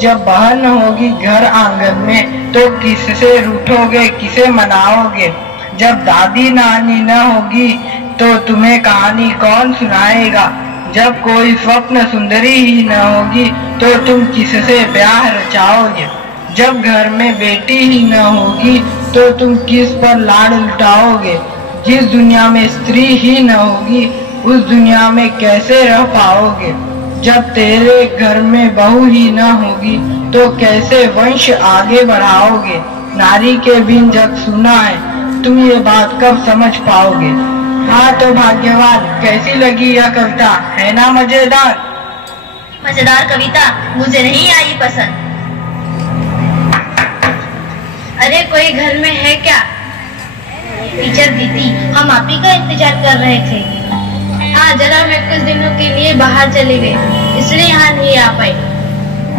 जब बहन न होगी घर आंगन में तो किससे रूठोगे, किसे मनाओगे। जब दादी नानी न होगी तो तुम्हें कहानी कौन सुनाएगा। जब कोई स्वप्न सुंदरी ही न होगी तो तुम किससे ब्याह रचाओगे। जब घर में बेटी ही न होगी तो तुम किस पर लाड लुटाओगे। जिस दुनिया में स्त्री ही न होगी उस दुनिया में कैसे रह पाओगे। जब तेरे घर में बहू ही न होगी तो कैसे वंश आगे बढ़ाओगे। नारी के बिन जग सुना है, तुम ये बात कब समझ पाओगे। हाँ तो भाग्यवान, कैसी लगी यह कविता, है ना मजेदार? मजेदार कविता मुझे नहीं आई पसंद। अरे कोई घर में है क्या? टीचर दीदी, हम आप ही का इंतजार कर रहे थे। हाँ, जरा मैं कुछ दिनों के लिए बाहर चले गए, इसलिए यहाँ नहीं आ पाए।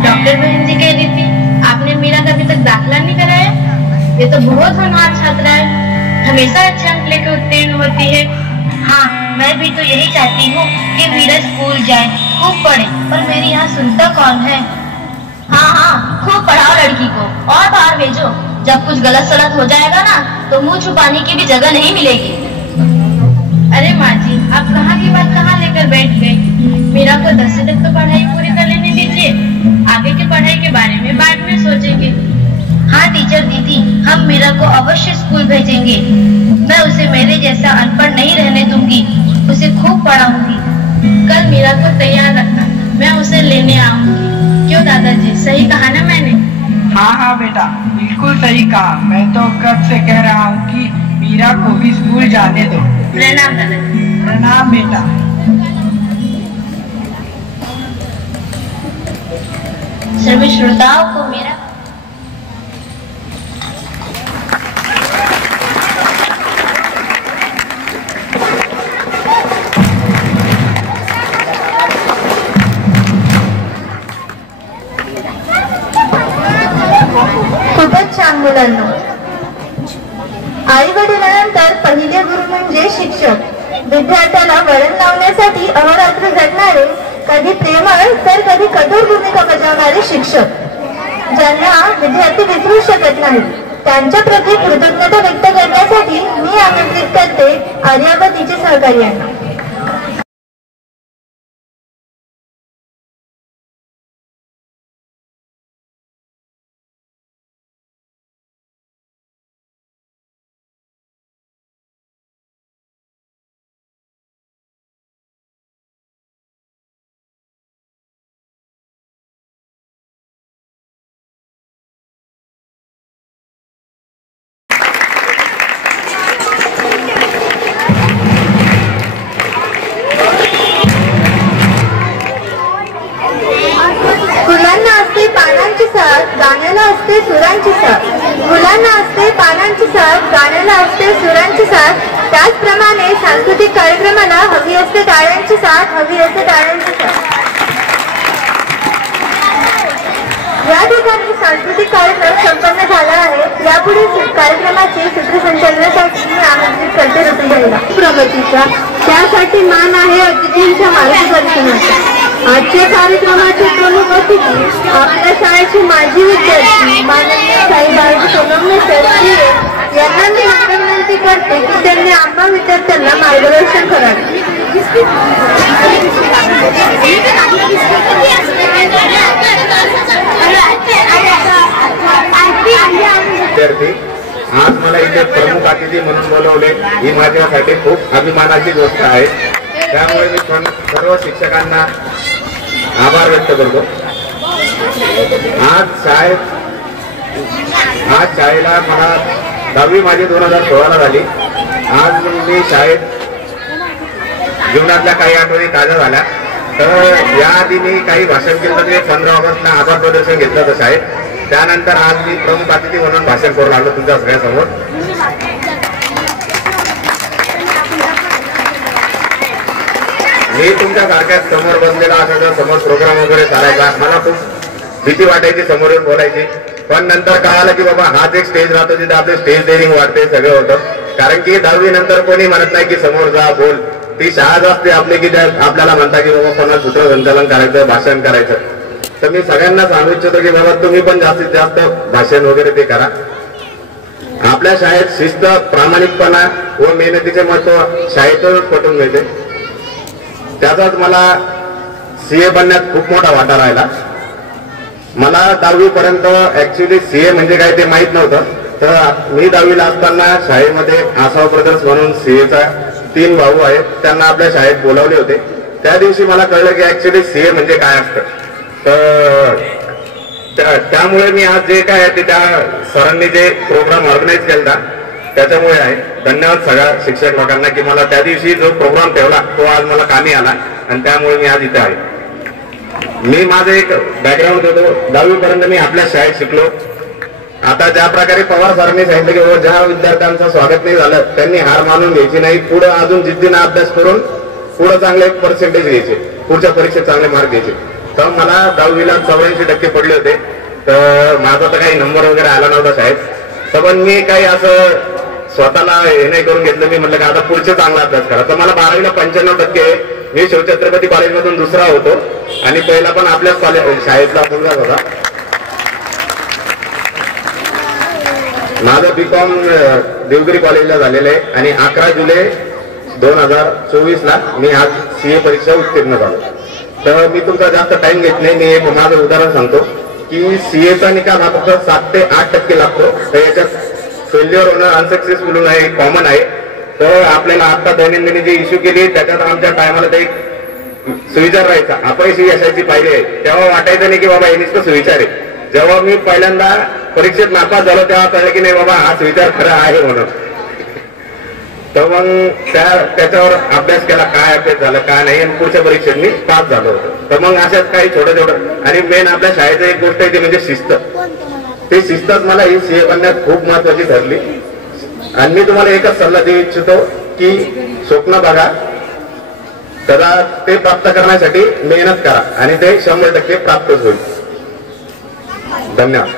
डॉक्टर बहन जी कह रही थी आपने मीरा का अभी तक दाखिला नहीं कराया। ये तो बहुत होनहार छात्रा है, हमेशा अच्छे अंक लेकर उत्तीर्ण होती है। हाँ, मैं भी तो यही चाहती हूँ कि मीरा स्कूल जाए, खूब पढ़े, पर मेरी यहाँ सुनता कौन है। हाँ, खूब पढ़ाओ लड़की को और बाहर भेजो। जब कुछ गलत सलत हो जाएगा ना तो मुंह छुपाने की भी जगह नहीं मिलेगी। अरे माँ जी, आप कहाँ की बात कहाँ लेकर बैठ गए। मीरा को 10वीं तक तो पढ़ाई पूरी कर लेने दीजिए, आगे की पढ़ाई के बारे में बाद में सोचेंगे। हाँ टीचर दीदी, हम मीरा को अवश्य स्कूल भेजेंगे। मैं उसे मेरे जैसा अनपढ़ नहीं रहने दूंगी, उसे खूब पढ़ाऊंगी। कल मीरा को तैयार रखना, मैं उसे लेने आऊंगी। क्यों दादाजी, सही कहा ना मैंने? हाँ बेटा, बिल्कुल सही कहा। मैं तो कब से कह रहा हूँ कि मीरा को भी स्कूल जाने दो। प्रणाम दादाजी। प्रणाम बेटा। सभी श्रोताओं को मेरा खूपच छान मुलांना। आई वडिलांनंतर पहिले गुरु म्हणजे शिक्षक। विद्यार्थ्याला वळण लावण्यासाठी अहोरात्र झटणारे, कधी प्रेमळ तर कधी कठोर भूमिका बजावणारे शिक्षक, ज्यांना विद्यार्थी विसरू शकत नाही, त्यांच्या प्रती कृतज्ञता व्यक्त करण्यासाठी मी आमंत्रित करते आर्या व तिचे सहकार्यांना। फुलांना असते पानांची साथ, गाण्याला असते सुरांची साथ। फुलांना असते पानांची साथ, गाण्याला असते सुरांची साथ। त्याचप्रमाणे सांस्कृतिक कार्यक्रमाला हवी असते टाळ्यांची साथ, हवी असते टाळ्यांची साथ। या ठिकाणी सांस्कृतिक कार्यक्रम संपन्न झाला आहे। यापुढे कार्यक्रमाचे सूत्रसंचालनासाठी मी आमंत्रित करते ऋतुजाईला प्रगतीचा। त्यासाठी मान आहे अतिथींच्या मार्गदर्शनाचा। आजच्या कार्यक्रमाचे प्रमुख अतिथी आपल्या शाळेचे माजी विद्यार्थी माननीय साईबाळजी सोनवणे सर यांना मी विनंती करते की त्यांनी आम्हा विद्यार्थ्यांना मार्गदर्शन करावे। विद्यार्थी, आज मला इथे प्रमुख अतिथी म्हणून बोलवले, ही माझ्यासाठी खूप अभिमानाची गोष्ट आहे। त्यामुळे मी सर्व शिक्षकांना आभार व्यक्त करतो। आज शाळेला मला 10वी माझी 2016ला झाली। आज मी शाळेत जीवनातल्या काही आठवणी ताज्या झाल्या। तर याआधी मी काही भाषण केलं ते 15 ऑगस्टला आभार प्रदर्शन घेतलं होतं शाळेत। त्यानंतर आज मी प्रमुख अतिथी म्हणून भाषण करू लागलो तुमच्या सगळ्यासमोर। मी तुमच्या सारख्या समोर बसलेला असायचा, समोर प्रोग्राम वगैरे चालायचा, मला खूप भीती वाटायची समोर येऊन बोलायची। पण नंतर कळालं की बाबा हाच एक स्टेज राहतो जिथे आपले स्टेज डेअरिंग वाढते, सगळं होतं। कारण की 10वी नंतर कोणी म्हणत नाही की समोर जा बोल, ती शाळाच असते आपली की आपल्याला म्हणता की बाबा कोणा सूत्रसंचालन करायचं, भाषण करायचं। तर मी सगळ्यांना सांगू इच्छितो की बाबा तुम्ही पण जास्तीत जास्त भाषण वगैरे ते करा। आपल्या शाळेत शिस्त, प्रामाणिकपणा व मेहनतीचे महत्व शाळेतूनच पटवून मिळते। त्याचाच मला सीए बनण्यात खूप मोठा वाटा राहिला। मला 10वी पर्यंत ऍक्च्युली सीए म्हणजे काय ते माहित नव्हतं। तर मी 10वीला असताना शाळेमध्ये आसाव ब्रदर्स म्हणून सीएचा 3 भाऊ आहेत, त्यांना आपल्या शाळेत बोलावले होते। त्या दिवशी मला कळलं की ऍक्च्युली सीए म्हणजे काय असतं। तर त्यामुळे मी आज जे काय आहे ते त्या सरांनी जे प्रोग्राम ऑर्गनाईज केला त्याच्यामुळे आहे। धन्यवाद सगळ्या शिक्षक लोकांना की मला त्या दिवशी जो प्रोग्राम ठेवला तो आज मला कामी आला आणि त्यामुळे मी आज इथे आहे। मी माझं एक बॅकग्राऊंड देतो। 10वी पर्यंत मी आपल्या शाळेत शिकलो। आता ज्या प्रकारे पवार सरांनी सांगितलं की ज्या विद्यार्थ्यांचं स्वागत नाही झालं त्यांनी हार मानून घ्यायची नाही, पुढे अजून जिद्दीने अभ्यास करून पुढे चांगले पर्सेंटेज घ्यायचे, पुढच्या परीक्षेत चांगले मार्क घ्यायचे. तर मला 10वीला 84% पडले होते. तर माझा तर काही नंबर वगैरे आला नव्हता शाळेत. तर पण मी काही असं स्वतःला हे नाही करून घेतलं. मी म्हटलं की आता पुढचे चांगला अभ्यास करा. तर मला 12वीला 95%. मी शिवछत्रपती कॉलेजमधून दुसरा होतो आणि पहिला पण आपल्याच शाळेतला मुलगाच होता. माझं बीकॉम देवगिरी कॉलेजला झालेलं आहे आणि 11 जुलै 2024ला मी आज CA परीक्षा उत्तीर्ण झालो. तर मी तुमचा जास्त टाइम घेत नाही. मी एक माझं उदाहरण सांगतो की CAचा निकाल हा फक्त 7 ते 8% लागतो. तर याच्यात फेल्युअर होणं, अनसक्सेसफुल होणं हे कॉमन आहे. तर आपल्याला आता दैनंदिन जे इश्यू केली त्याच्यात आमच्या टायमाला ते एक सुविचार राहायचा, अपयशी यशाची पायरी आहे. तेव्हा वाटायचं नाही की बाबा हे नुसतं सुविचार आहे. जेव्हा मी पहिल्यांदा परीक्षेत नापास झालो तेव्हा कळलं की नाही बाबा हा सुविचार खरा आहे म्हणून. तर मग त्याच्यावर अभ्यास केला, काय अभ्यास झाला काय नाही, आणि पुढच्या परीक्षेत मी पास झालो होतो. तर मग अशाच काही छोटं छोटं आणि मेन आपल्या शाळेचं एक गोष्ट आहे ती म्हणजे शिस्त. ती शिस्तच मला ही CA बनण्यात खूप महत्वाची ठरली. आणि मी तुम्हाला एकच सल्ला देऊ इच्छितो की स्वप्न बघा, त्याला ते प्राप्त करण्यासाठी मेहनत करा आणि ते 100% प्राप्तच होईल. धन्यवाद.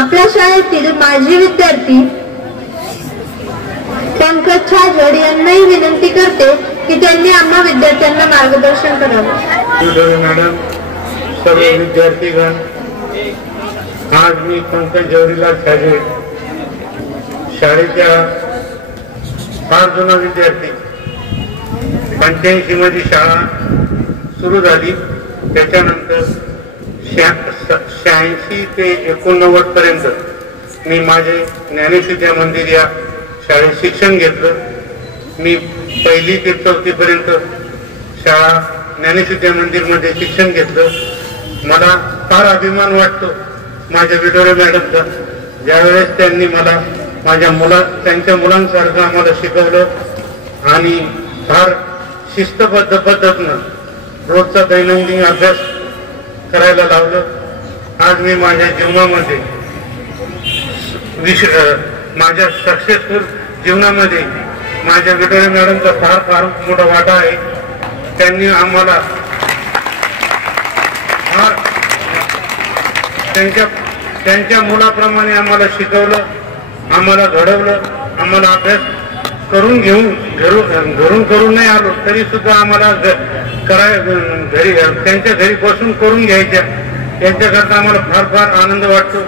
आपल्या शाळेतील माजी विद्यार्थी पंकज छाजड यांनाही विनंती करते की त्यांनी आम्हा विद्यार्थ्यांना मार्गदर्शन करावे. मॅडम, सर्व विद्यार्थीगण, आज मी पंकज जवरीलाल छाजड, शाळेच्या फार जुना विद्यार्थी. 85 मध्ये शाळा सुरू झाली. त्याच्यानंतर 86 ते 89 पर्यंत मी माझे ज्ञानेश्वर मंदिर या शाळेत शिक्षण घेतलं. मी 1ली ते 4थी पर्यंत शाळा ज्ञानेश्वर मंदिरमध्ये शिक्षण घेतलं. मला फार अभिमान वाटतो माझ्या विडोरे मॅडमचा, ज्यावेळेस त्यांनी मला त्यांच्या मुलांसारखं आम्हाला शिकवलं आणि फार शिस्तबद्ध पद्धतीनं रोजचा दैनंदिन अभ्यास करायला लावलं. आज मी माझ्या जीवनामध्ये माझ्या सक्सेसफुल जीवनामध्ये माझ्या विडोरे मॅडमचा फार फार मोठा वाटा आहे. त्यांनी आम्हाला त्यांच्या मुलाप्रमाणे आम्हाला शिकवलं, आम्हाला घडवलं. आम्हाला अभ्यास करून घरून करून नाही आलो तरी सुद्धा आम्हाला घरी त्यांच्या घरी बसून करून घ्यायच्या. त्यांच्याकरता आम्हाला फार फार आनंद वाटतो.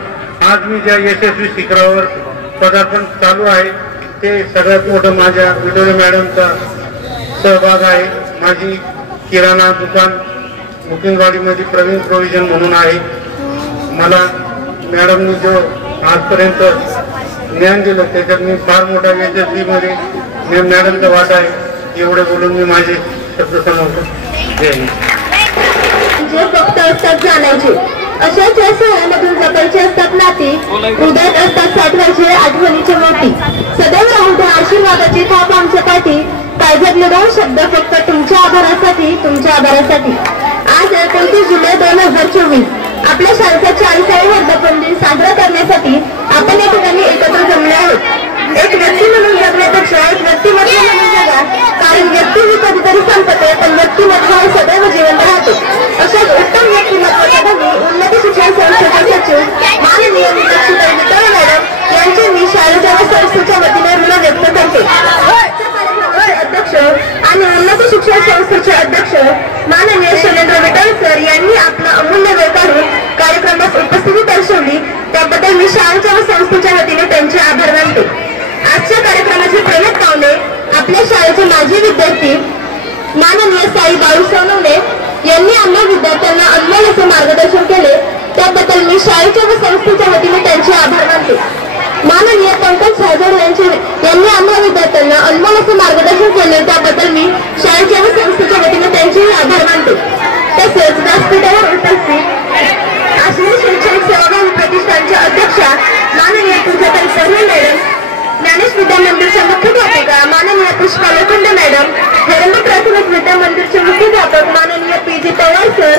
आज मी ज्या यशस्वी शिखरावर पदार्पण चालू आहे ते सगळ्यात मोठं माझ्या विडोरे मॅडमचा सहभाग आहे. माझी किराणा दुकान मुकिंदवाडीमध्ये प्रवीण प्रोव्हिजन म्हणून आहे. मला मॅडमनी जो आजपर्यंत ज्ञान दिलं त्याच्यात मी फार मोठा यशस्वीमध्ये मॅडमचा वाटा आहे. एवढे बोलून मी माझे शब्द समाप्त. जे फक्त असतात जाण्याचे, अशाच या सणामधून जपायचे असतात नाती, उद्यात असतात साठवायचे आठवणीचे मोती. सदैव राहून त्या आशीर्वादाची थाप आमच्या पाठी, पाहिजेतले 2 शब्द फक्त तुमच्या आभारासाठी, तुमच्या आभारासाठी. आज 29 जुलै 2024 आपल्या शाळेचा 40वा वर्धापन दिन साजरा करण्यासाठी आपण या ठिकाणी एकत्र जमले आहोत. एक व्यक्ती म्हणून जगण्यापेक्षा एक व्यक्तिमत्व म्हणून जगा, कारण व्यक्ती ही कधीतरी संपते पण व्यक्तिमत्व हे सदैव जिवंत राहते. अशाच उत्तम व्यक्तिमत्वाच्या धनी उन्नती शिक्षण संस्थेचे सचिव माननीय मीनाक्षीताई वितळे मॅडम यांचे मी शाळेच्या व संस्थेच्या वतीने ऋण व्यक्त करते. अध्यक्ष आणि उन्नती शिक्षण संस्थेचे अध्यक्ष माननीय शैलेंद्र वितळे सर यांनी आपला अमूल्य वेळ काढून कार्यक्रमास उपस्थिती दर्शवली, त्याबद्दल मी शाळेच्या व संस्थेच्या वतीने त्यांचे आभार मानते. आजच्या कार्यक्रमाचे प्रमुख पाहुणे आपल्या शाळेचे माजी विद्यार्थी माननीय साई बाळू सोनवणे यांनी आम्हा विद्यार्थ्यांना अनमोल असे मार्गदर्शन केले, त्याबद्दल मी शाळेच्या व संस्थेच्या वतीने त्यांचे आभार मानते. माननीय पंकज छाजड यांनी आम्हा विद्यार्थ्यांना अनमोल असे मार्गदर्शन केले, त्याबद्दल मी शाळेच्या व संस्थेच्या वतीने त्यांचे आभार मानते. तसेच व्यासपीठावर उपस्थित आश्रय शैक्षणिक सेवाभावी प्रतिष्ठानच्या अध्यक्षा माननीय पूजाताई परमे मॅडम, ज्ञानेश विद्या मंदिरच्या मुख्याध्यापिका माननीय पुष्पा लोखंडे मॅडम, हेरंब प्राथमिक विद्या मंदिरचे मुख्याध्यापक माननीय PG पवार सर,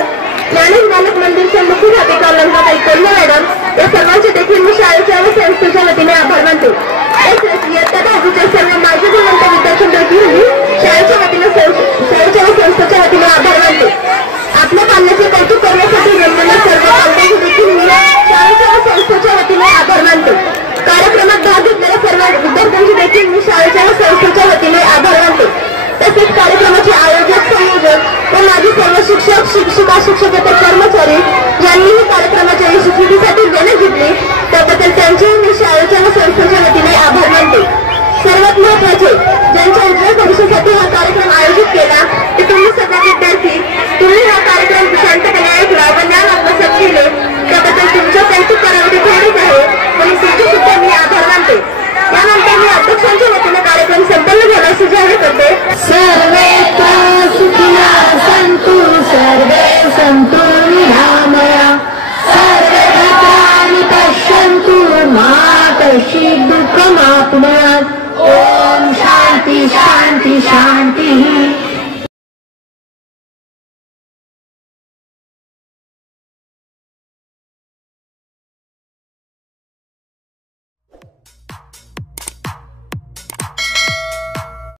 ज्ञानेश बालक मंदिरच्या मुख्याध्यापिका लंकाताई कोल्हे मॅडम या सर्वांचे देखील मी शाळेच्या व संस्थेच्या वतीने आभार मानते. इयत्ता 10वीच्या सर्व माझे गुणवंत विद्यार्थ्यांपैकी शाळेच्या वतीने शाळेच्या व संस्थेच्या वतीने आभार मानते. आपल्या पालनाचे कौतुक करण्यासाठी जन्मलेल्या सर्व पालकांचे देखील मी शाळेच्या व संस्थेच्या वतीने आभार मानते. कार्यक्रमात भाग घेतलेल्या सर्व विद्यार्थ्यांचे देखील मी शाळेच्या व संस्थेच्या वतीने आभार मानते. तसेच कार्यक्रमाचे आयोजक, संयोजक व माझे सर्व शिक्षक, शिक्षिका, शिक्षकेतर कर्मचारी यांनीही कार्यक्रमाच्या यशस्वीसाठी मेहनत घेतली, त्याबद्दल त्यांचेही मी शाळेच्या व संस्थेच्या वतीने आभार मानते. सर्वात महत्वाचे, ज्यांच्या उज्ज्वल भविष्यासाठी हा कार्यक्रम आयोजित केला ते तुम्ही सगळे विद्यार्थी. तुम्ही हा कार्यक्रम शांतपणे ऐकला व ज्ञान आत्मसात केले, त्याबद्दल तुमच्या कौतुक करावे थोडेच आहे, म्हणून तुमचे सुद्धा मी आभार मानते. त्यानंतर मी अध्यक्षांच्या वतीने कार्यक्रम संपन्न झाल्याचे जाहीर करते. सर्वे सुखिना सन्तु सर्वे सन्तु निरामया सर्वे भद्राणि पश्यन्तु मा कश्चित् दुःखमाप्नुयात्. ओम शांति शांति शांति.